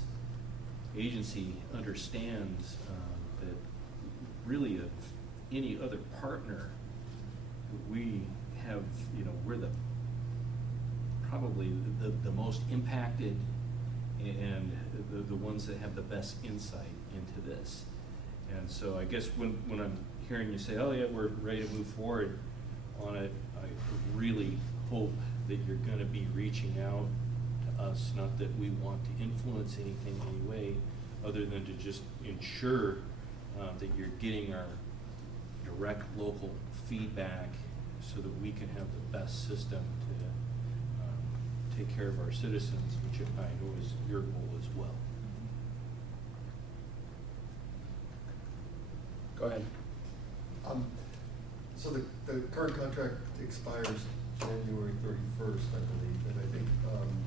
agency understands that really of any other partner, we have, you know, we're probably the most impacted and the ones that have the best insight into this. And so I guess when I'm hearing you say, oh yeah, we're ready to move forward on it, I really hope that you're going to be reaching out to us, not that we want to influence anything in any way, other than to just ensure that you're getting our direct local feedback so that we can have the best system to take care of our citizens, which I know is your goal as well. Go ahead. So the current contract expires January 31st, I believe, and I think,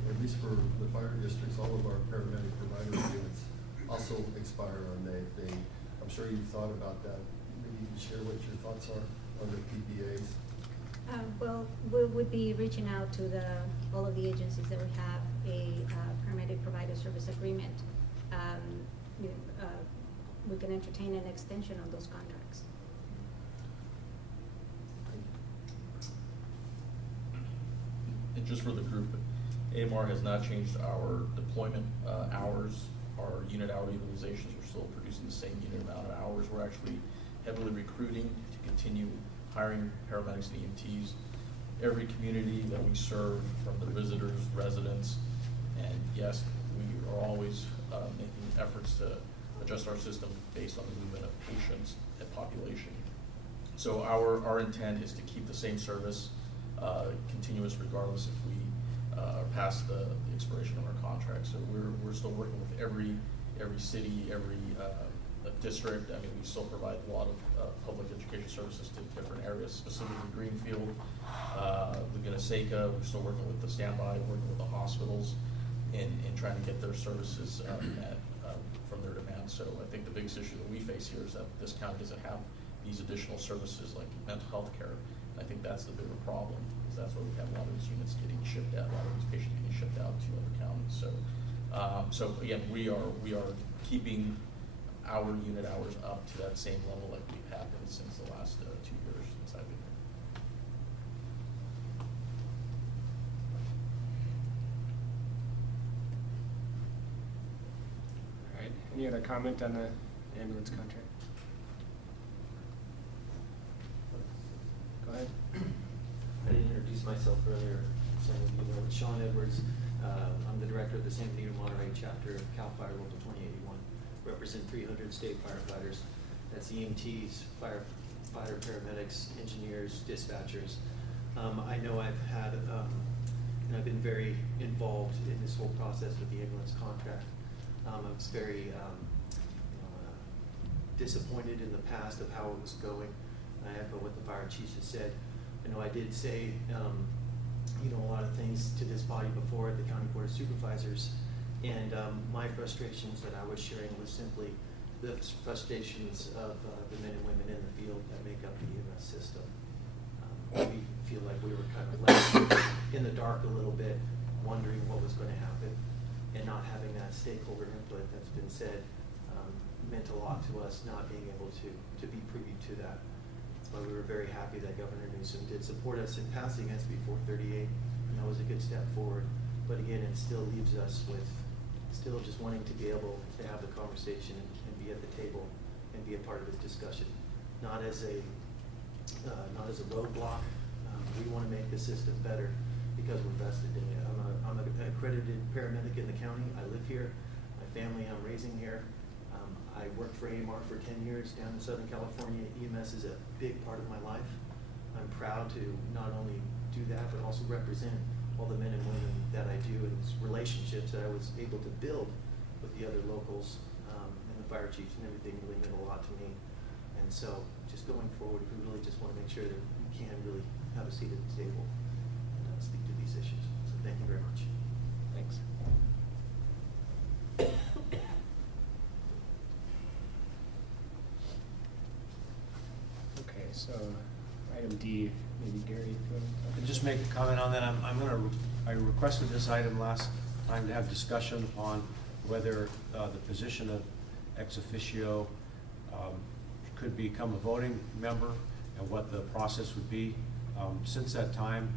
at least for the fire districts, all of our paramedic provider agreements also expire on that day. I'm sure you've thought about that. Maybe you can share what your thoughts are on the PPAs. Well, we would be reaching out to all of the agencies that we have a paramedic provider service agreement. We can entertain an extension on those contracts. And just for the group, AMR has not changed our deployment hours. Our unit hour utilizations are still producing the same unit amount of hours. We're actually heavily recruiting to continue hiring paramedics and EMTs. Every community that we serve, from the visitors, residents, and yes, we are always making efforts to adjust our system based on the movement of patients and population. So our intent is to keep the same service continuous regardless if we are past the expiration of our contract. So we're still working with every city, every district. I mean, we still provide a lot of public education services to different areas, specifically Greenfield, Laguna Seca. We're still working with the standby, working with the hospitals in trying to get their services met from their demands. So I think the biggest issue that we face here is that this county doesn't have these additional services like mental health care. And I think that's the bigger problem, because that's where we have a lot of these units getting shipped out, a lot of these patients getting shipped out to other counties. So again, we are keeping our unit hours up to that same level like we've had been since the last 2 years since I've been here. All right, any other comment on the ambulance contract? Go ahead. I didn't introduce myself earlier. some of you know Sean Edwards. I'm the director of the San Benito Monterey chapter of CAL FIRE Local 2081. Represent 300 state firefighters. That's EMTs, firefighter paramedics, engineers, dispatchers. I know I've had, and I've been very involved in this whole process with the ambulance contract. I was very disappointed in the past of how it was going. I echo what the fire chief has said. I know I did say, you know, a lot of things to this body before at the County Board of Supervisors, and my frustrations that I was sharing was simply the frustrations of the men and women in the field that make up the EMS system. We feel like we were kind of left in the dark a little bit, wondering what was going to happen, and not having that stakeholder input that's been said meant a lot to us, not being able to be privy to that. That's why we were very happy that Governor Newsom did support us in passing SB 438, and that was a good step forward. But again, it still leaves us with still just wanting to be able to have the conversation and be at the table and be a part of this discussion, not as a roadblock. We want to make the system better because we're vested in it. I'm an accredited paramedic in the county. I live here. My family I'm raising here. I worked for AMR for 10 years down in Southern California. EMS is a big part of my life. I'm proud to not only do that, but also represent all the men and women that I do and relationships that I was able to build with the other locals and the fire chiefs and everything really meant a lot to me. And so just going forward, we really just want to make sure that we can really have a seat at the table and speak to these issues. So thank you very much. Thanks. Okay, so item D, maybe Gary, if you want to talk. And just make a comment on that. I requested this item last time to have discussion on whether the position of ex officio could become a voting member and what the process would be. Since that time,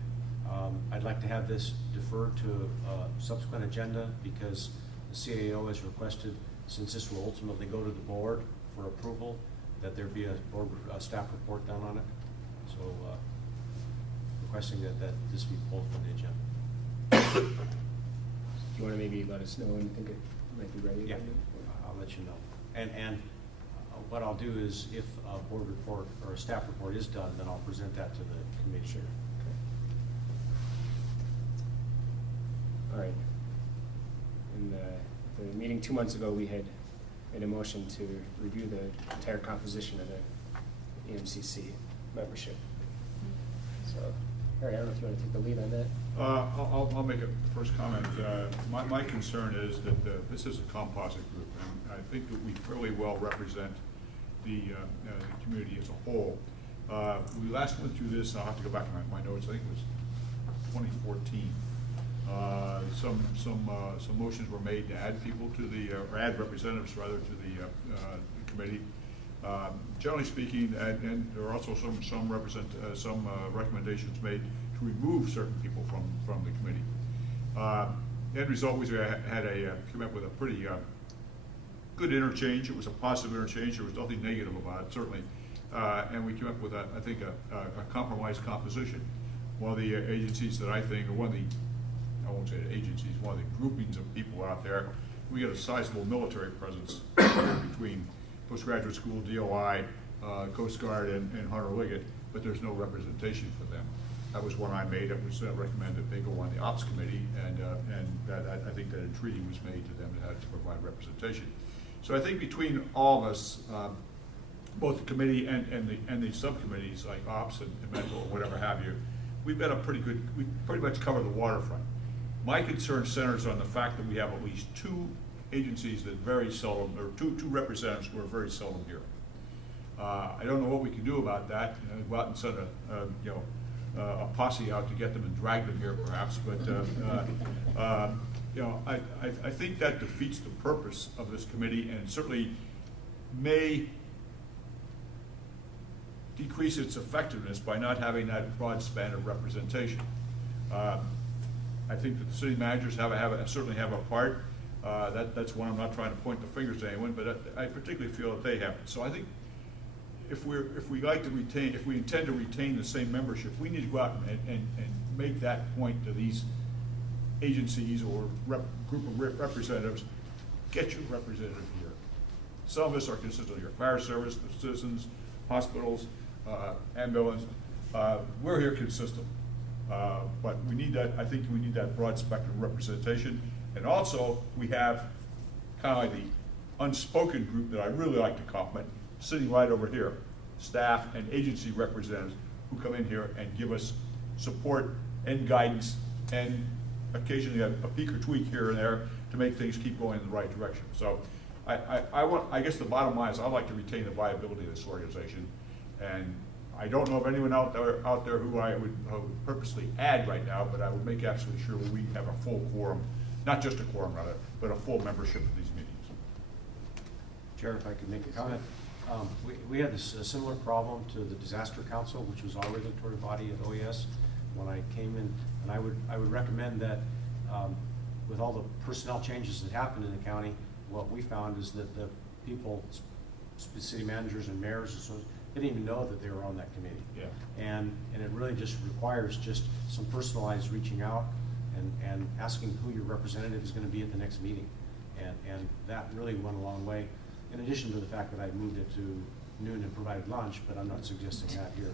I'd like to have this deferred to a subsequent agenda because the CAO has requested, since this will ultimately go to the board for approval, that there be a board staff report done on it. So requesting that this be pulled from the agenda. Do you want to maybe let us know when you think it might be ready? Yeah, I'll let you know. And what I'll do is if a board report or a staff report is done, then I'll present that to the committee. Sure. Okay. All right. In the meeting 2 months ago, we had made a motion to review the entire composition of the EMCC membership. So, Harry, I don't know if you want to take the lead on that. I'll make a first comment. My concern is that this is a composite group, and I think that we fairly well represent the community as a whole. We last went through this, and I'll have to go back to my notes, I think it was 2014. Some motions were made to add people to the, or add representatives rather to the committee. Generally speaking, and there are also some recommendations made to remove certain people from the committee. End result was we came up with a pretty good interchange. It was a positive interchange. There was nothing negative about it, certainly. And we came up with, I think, a compromised composition. One of the agencies that I think, or one of the, I won't say agencies, one of the groupings of people out there, we got a sizable military presence between postgraduate school, DOI, Coast Guard, and Hunter Liggett, but there's no representation for them. That was one I made. It was recommended that they go on the ops committee, and that I think that entreaty was made to them to provide representation. So I think between all of us, both the committee and the subcommittees like ops and medical or whatever have you, we've got a pretty good, we pretty much cover the waterfront. My concern centers on the fact that we have at least two agencies that very seldom, or two representatives who are very seldom here. I don't know what we can do about that. Go out and send a posse out to get them and drag them here, perhaps. But I think that defeats the purpose of this committee, and certainly may decrease its effectiveness by not having that broad span of representation. I think that the city managers certainly have a part. That's one. I'm not trying to point the fingers at anyone, but I particularly feel that they have it. So I think if we like to retain, if we intend to retain the same membership, we need to go out and make that point to these agencies or group of representatives. Get your representative here. Some of us are consistent of your fire service, the citizens, hospitals, ambulance. We're here consistent. But we need that, I think we need that broad spectrum representation. And also, we have kind of like the unspoken group that I really like to compliment, sitting right over here, staff and agency representatives who come in here and give us support and guidance and occasionally a peek or tweak here and there to make things keep going in the right direction. So I guess the bottom line is I'd like to retain the viability of this organization. And I don't know of anyone out there who I would purposely add right now, but I would make absolutely sure we have a full quorum, not just a quorum rather, but a full membership of these meetings. Chair, if I could make a comment. We had a similar problem to the Disaster Council, which was our regulatory body at OES when I came in, and I would recommend that with all the personnel changes that happened in the county, what we found is that the people, city managers and mayors, and so didn't even know that they were on that committee. Yeah. And it really just requires just some personalized reaching out and asking who your representative is going to be at the next meeting. And that really went a long way. In addition to the fact that I moved it to noon and provided lunch, but I'm not suggesting that here.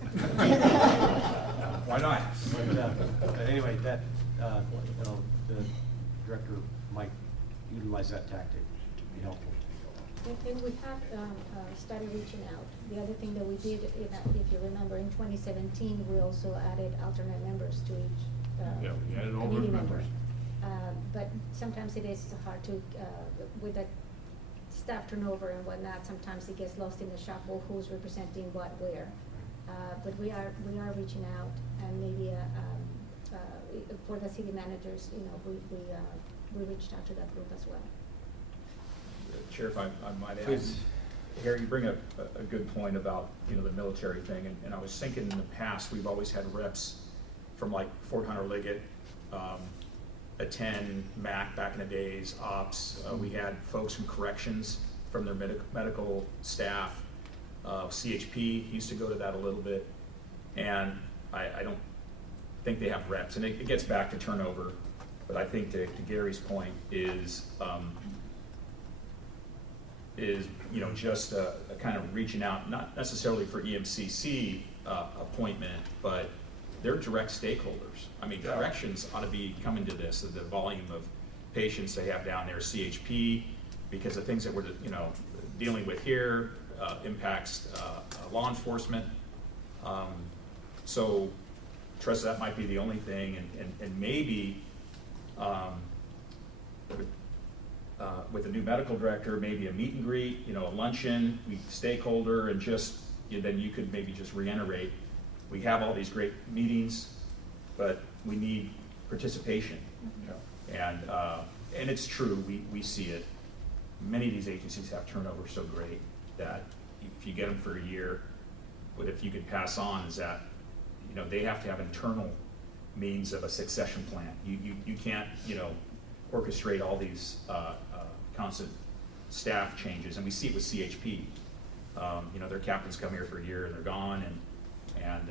Why not? But anyway, that the director might utilize that tactic to be helpful. And we have started reaching out. The other thing that we did, if you remember, in 2017, we also added alternate members to each Yeah, we added all committee those member. members. But sometimes it is hard to, with the staff turnover and whatnot, sometimes it gets lost in the shuffle, who's representing what where. But we are reaching out, and maybe for the city managers, we reached out to that group as well. Chair, if I might add. Please. Harry, you bring up a good point about, the military thing, and I was thinking in the past, we've always had reps from like Fort Hunter Liggett, a 10 MAC back in the days, ops. We had folks from corrections from their medical staff. CHP used to go to that a little bit, and I don't think they have reps, and it gets back to turnover. But I think to Gary's point is just a kind of reaching out, not necessarily for EMCC appointment, but they're direct stakeholders. I mean, corrections ought to be coming to this, the volume of patients they have down there, CHP, because the things that we're dealing with here impacts law enforcement. So, Tressa, that might be the only thing, and maybe with the new medical director, maybe a meet and greet, a luncheon, stakeholder, and just then you could maybe just reiterate, we have all these great meetings, but we need participation. And it's true, we see it. Many of these agencies have turnover so great that if you get them for a year, what if you could pass on is that, they have to have internal means of a succession plan. You can't, orchestrate all these constant staff changes, and we see it with CHP. Their captains come here for a year and they're gone, and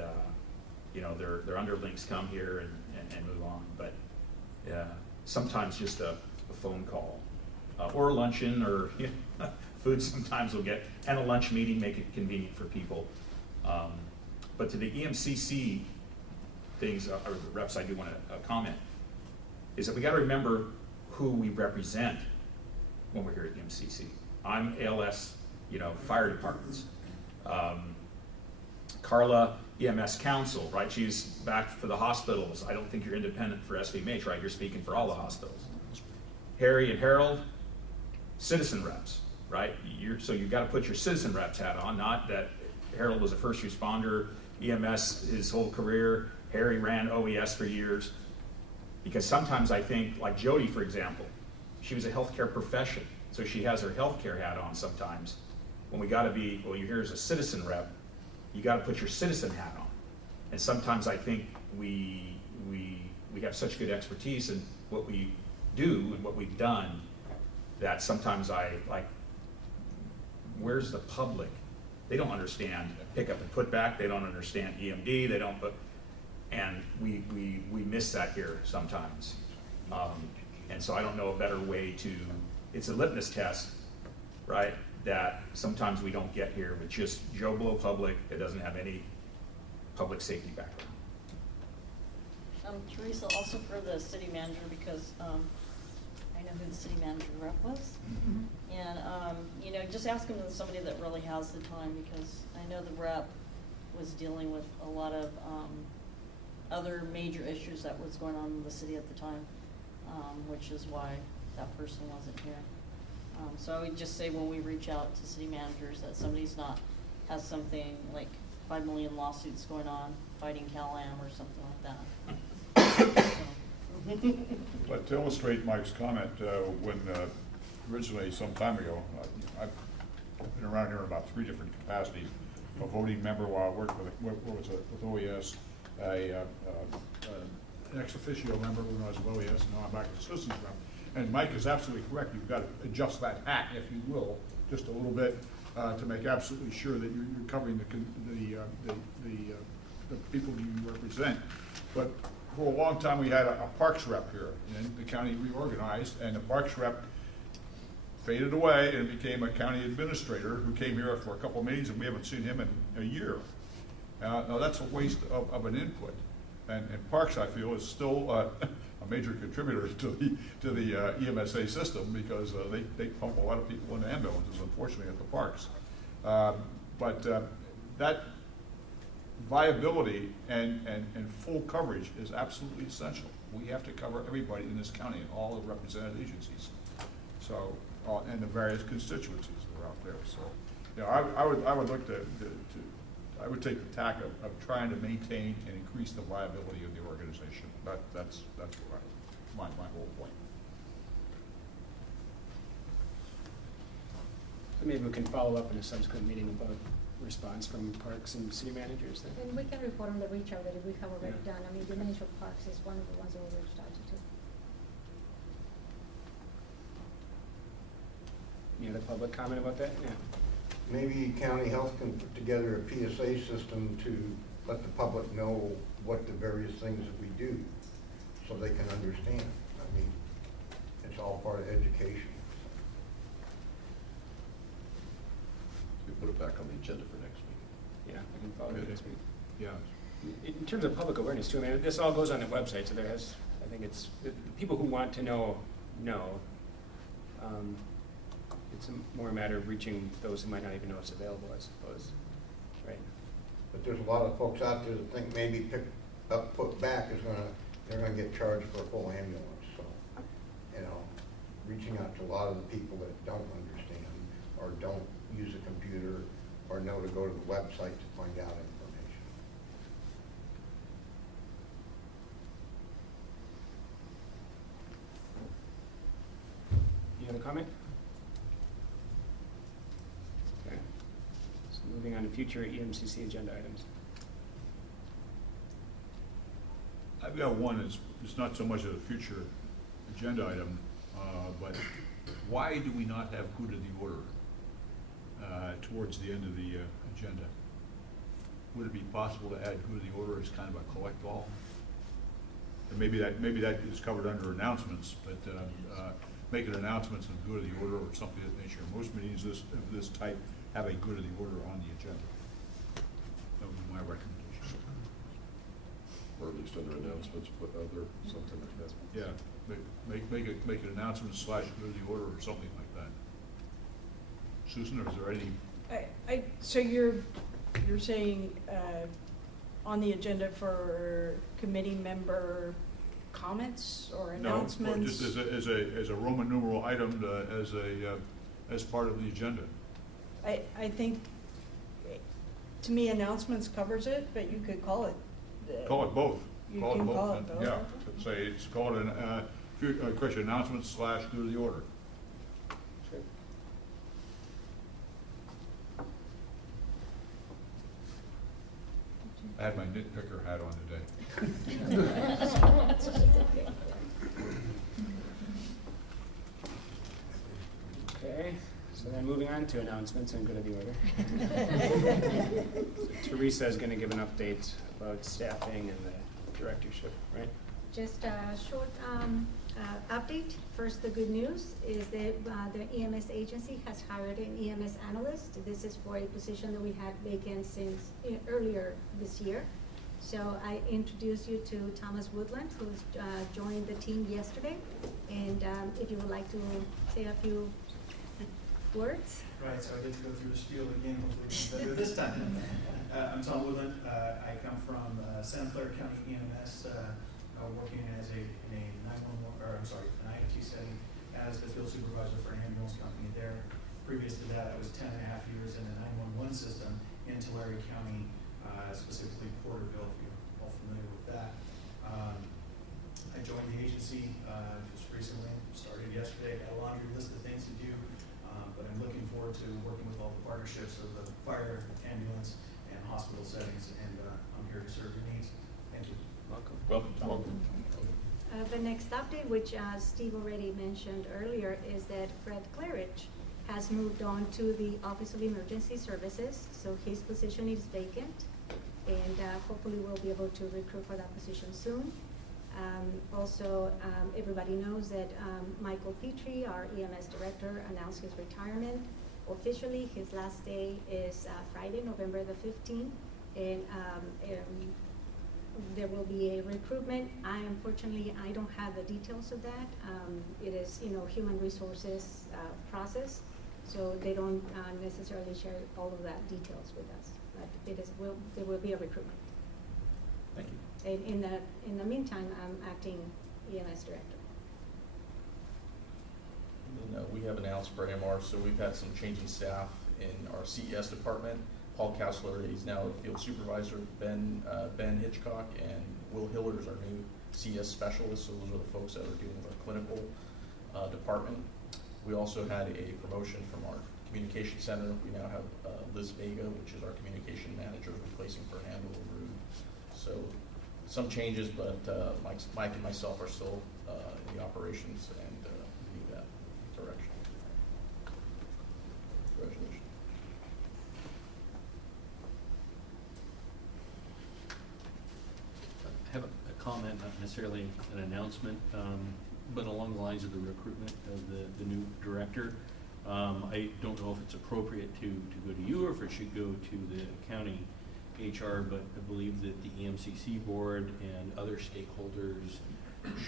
their underlings come here and move on. But sometimes just a phone call or a luncheon or food sometimes we'll get, and a lunch meeting, make it convenient for people. But to the EMCC things, or the reps, I do want to comment, is that we got to remember who we represent when we're here at EMCC. I'm ALS, fire departments. Carla, EMS council, right? She's back for the hospitals. I don't think you're independent for SVMH, right? You're speaking for all the hospitals. Harry and Harold, citizen reps, right? So you've got to put your citizen reps hat on, not that Harold was a first responder, EMS his whole career, Harry ran OES for years. Because sometimes I think, like Jody, for example, she was a healthcare profession, so she has her healthcare hat on sometimes. When we got to be, well, you're here as a citizen rep, you got to put your citizen hat on. And sometimes I think we have such good expertise in what we do and what we've done that sometimes I like, where's the public they don't understand pick up and put back, they don't understand EMD, they don't, and we miss that here sometimes. And so I don't know a better way to, it's a litmus test, right, that sometimes we don't get here with just Joe Blow public that doesn't have any public safety background. Teresa, also for the city manager, because, I know who the city manager rep was. And, you know, just ask him to somebody that really has the time, because I know the rep was dealing with a lot of, other major issues that was going on in the city at the time, which is why that person wasn't here. So I would just say when we reach out to city managers that somebody's has something like 5 million lawsuits going on, fighting Cal-Am or something like that. But to illustrate Mike's comment, when originally some time ago, I've been around here in about 3 different capacities. A voting member while I worked with OES, an ex officio member when I was with OES, and now I'm back as citizens rep. And Mike is absolutely correct. You've got to adjust that hat, if you will, just a little bit to make absolutely sure that you're covering the people you represent. But for a long time, we had a parks rep here, and the county reorganized, and the parks rep faded away and became a county administrator who came here for a couple of meetings, and we haven't seen him in a year. Now that's a waste of an input, and parks, I feel, is still a major contributor to the EMSA system, because they pump a lot of people into ambulances, unfortunately, at the parks. But that viability and full coverage is absolutely essential. We have to cover everybody in this county and all the represented agencies. So, and the various constituencies that are out there. So, you know, I would look I would take the tack of trying to maintain and increase the viability of the organization. That's what my whole point. So maybe we can follow up in a subsequent meeting about response from parks and city managers then. And we can report on the reach out that we have already done. I mean, the manager of parks is one of the ones that we reached out to. Any other public comment about that? Yeah. Maybe county health can put together a PSA system to let the public know what the various things that we do, so they can understand. I mean, it's all part of education. We put it back on the agenda for next week. Yeah, I can follow it this week. Yeah. In terms of public awareness too, I mean, this all goes on the website, so there has, I think it's, the people who want to know. It's more a matter of reaching those who might not even know it's available, I suppose, right? But there's a lot of folks out there that think maybe pick up, put back they're gonna get charged for a full ambulance. So, you know, reaching out to a lot of the people that don't understand or don't use a computer or know to go to the website to find out information. Any other comment? Okay. So moving on to future EMCC agenda items. I've got one that's it's not so much of a future agenda item, but why do we not have good of the order towards the end of the agenda? Would it be possible to add good of the order as kind of a collect all? And maybe that is covered under announcements, but making announcements of good of the order or something of that nature. Most meetings of this type have a good of the order on the agenda. That would be my recommendation. Or at least under announcements, put other, something like that. Yeah, make an announcement / good of the order or something like that. Susan, or is there any? So you're saying, on the agenda for committee member comments or announcements? No, just as a Roman numeral item, as part of the agenda. I think, to me, announcements covers it, but you could call it. Call it both. You can call it both. Yeah, say it's called question announcements / good of the order. Sure. I had my nitpicker hat on today. Okay, so So then moving on to announcements and good of the order. So Teresa is going to give an update about staffing and the directorship, right? Just a short update. First, the good news is that the EMS agency has hired an EMS analyst. This is for a position that we had vacant since earlier this year. So I introduce you to Thomas Woodland, who's joined the team yesterday. And if you would like to say a few words. Right, so I get to go through the spiel again, hopefully it's better this time. I'm Tom Woodland. I come from Santa Clara County EMS, working as in a 911, or I'm sorry, an IoT setting as the field supervisor for an ambulance company there. Previous to that, I was 10 and a half years in the 911 system in Tulare County, specifically Porterville, if you're all familiar with that. I joined the agency just recently, started yesterday. Got a laundry list of things to do, but I'm looking forward to working with all the partnerships of the fire, ambulance, and hospital settings, and I'm here to serve your needs. Thank you. Welcome. Welcome. The next update, which Steve already mentioned earlier, is that Fred Claridge has moved on to the Office of Emergency Services, so his position is vacant, and hopefully we'll be able to recruit for that position soon. Also, everybody knows that Michael Petrie, our EMS Director, announced his retirement. Officially, his last day is Friday, November the 15th, and there will be a recruitment. Unfortunately, I don't have the details of that. It is, human resources process, so they don't necessarily share all of that details with us. But there will be a recruitment. Thank you. And in the meantime, I'm acting EMS Director. And then, we have announced for AMR, so we've had some changing staff in our CES department. Paul Kessler, he's now a field supervisor. Ben Hitchcock and Will Hiller is our new CS specialist. So those are the folks that are dealing with our clinical department. We also had a promotion from our communication center. We now have Liz Vega, which is our communication manager, replacing Fernando Rude. So some changes, but Mike and myself are still in the operations and lead that direction. Congratulations. I have a comment, not necessarily an announcement, but along the lines of the recruitment of the new director. I don't know if it's appropriate to go to you or if it should go to the county HR, but I believe that the EMCC board and other stakeholders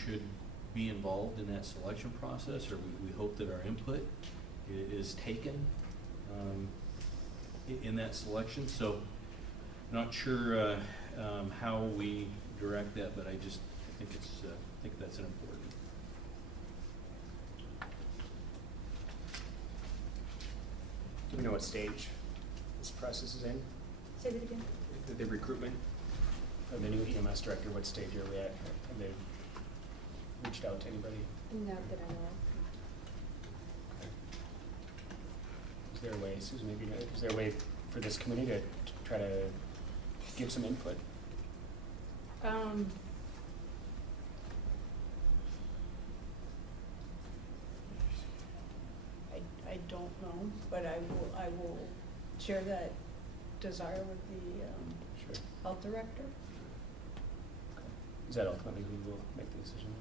should be involved in that selection process, or we hope that our input is taken in that selection. So not sure how we direct that, but I think that's an important. Do we know what stage this process is in? Say that again. The recruitment of the new EMS director, what stage are we at? Have they reached out to anybody? Not that I know of. Okay. Is there a way, Susan, maybe, is there a way for this committee to try to give some input? I don't know, but I will share that desire with the Sure. health director. Okay. Is that ultimately who will make the decision?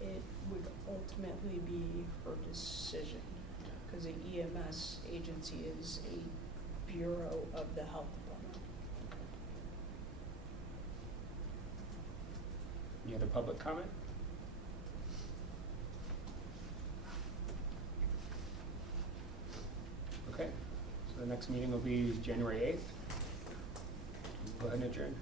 It would ultimately be her decision, because the EMS agency is a bureau of the health department. Okay. Any other public comment? Okay, so the next meeting will be January 8th. Go ahead and adjourn.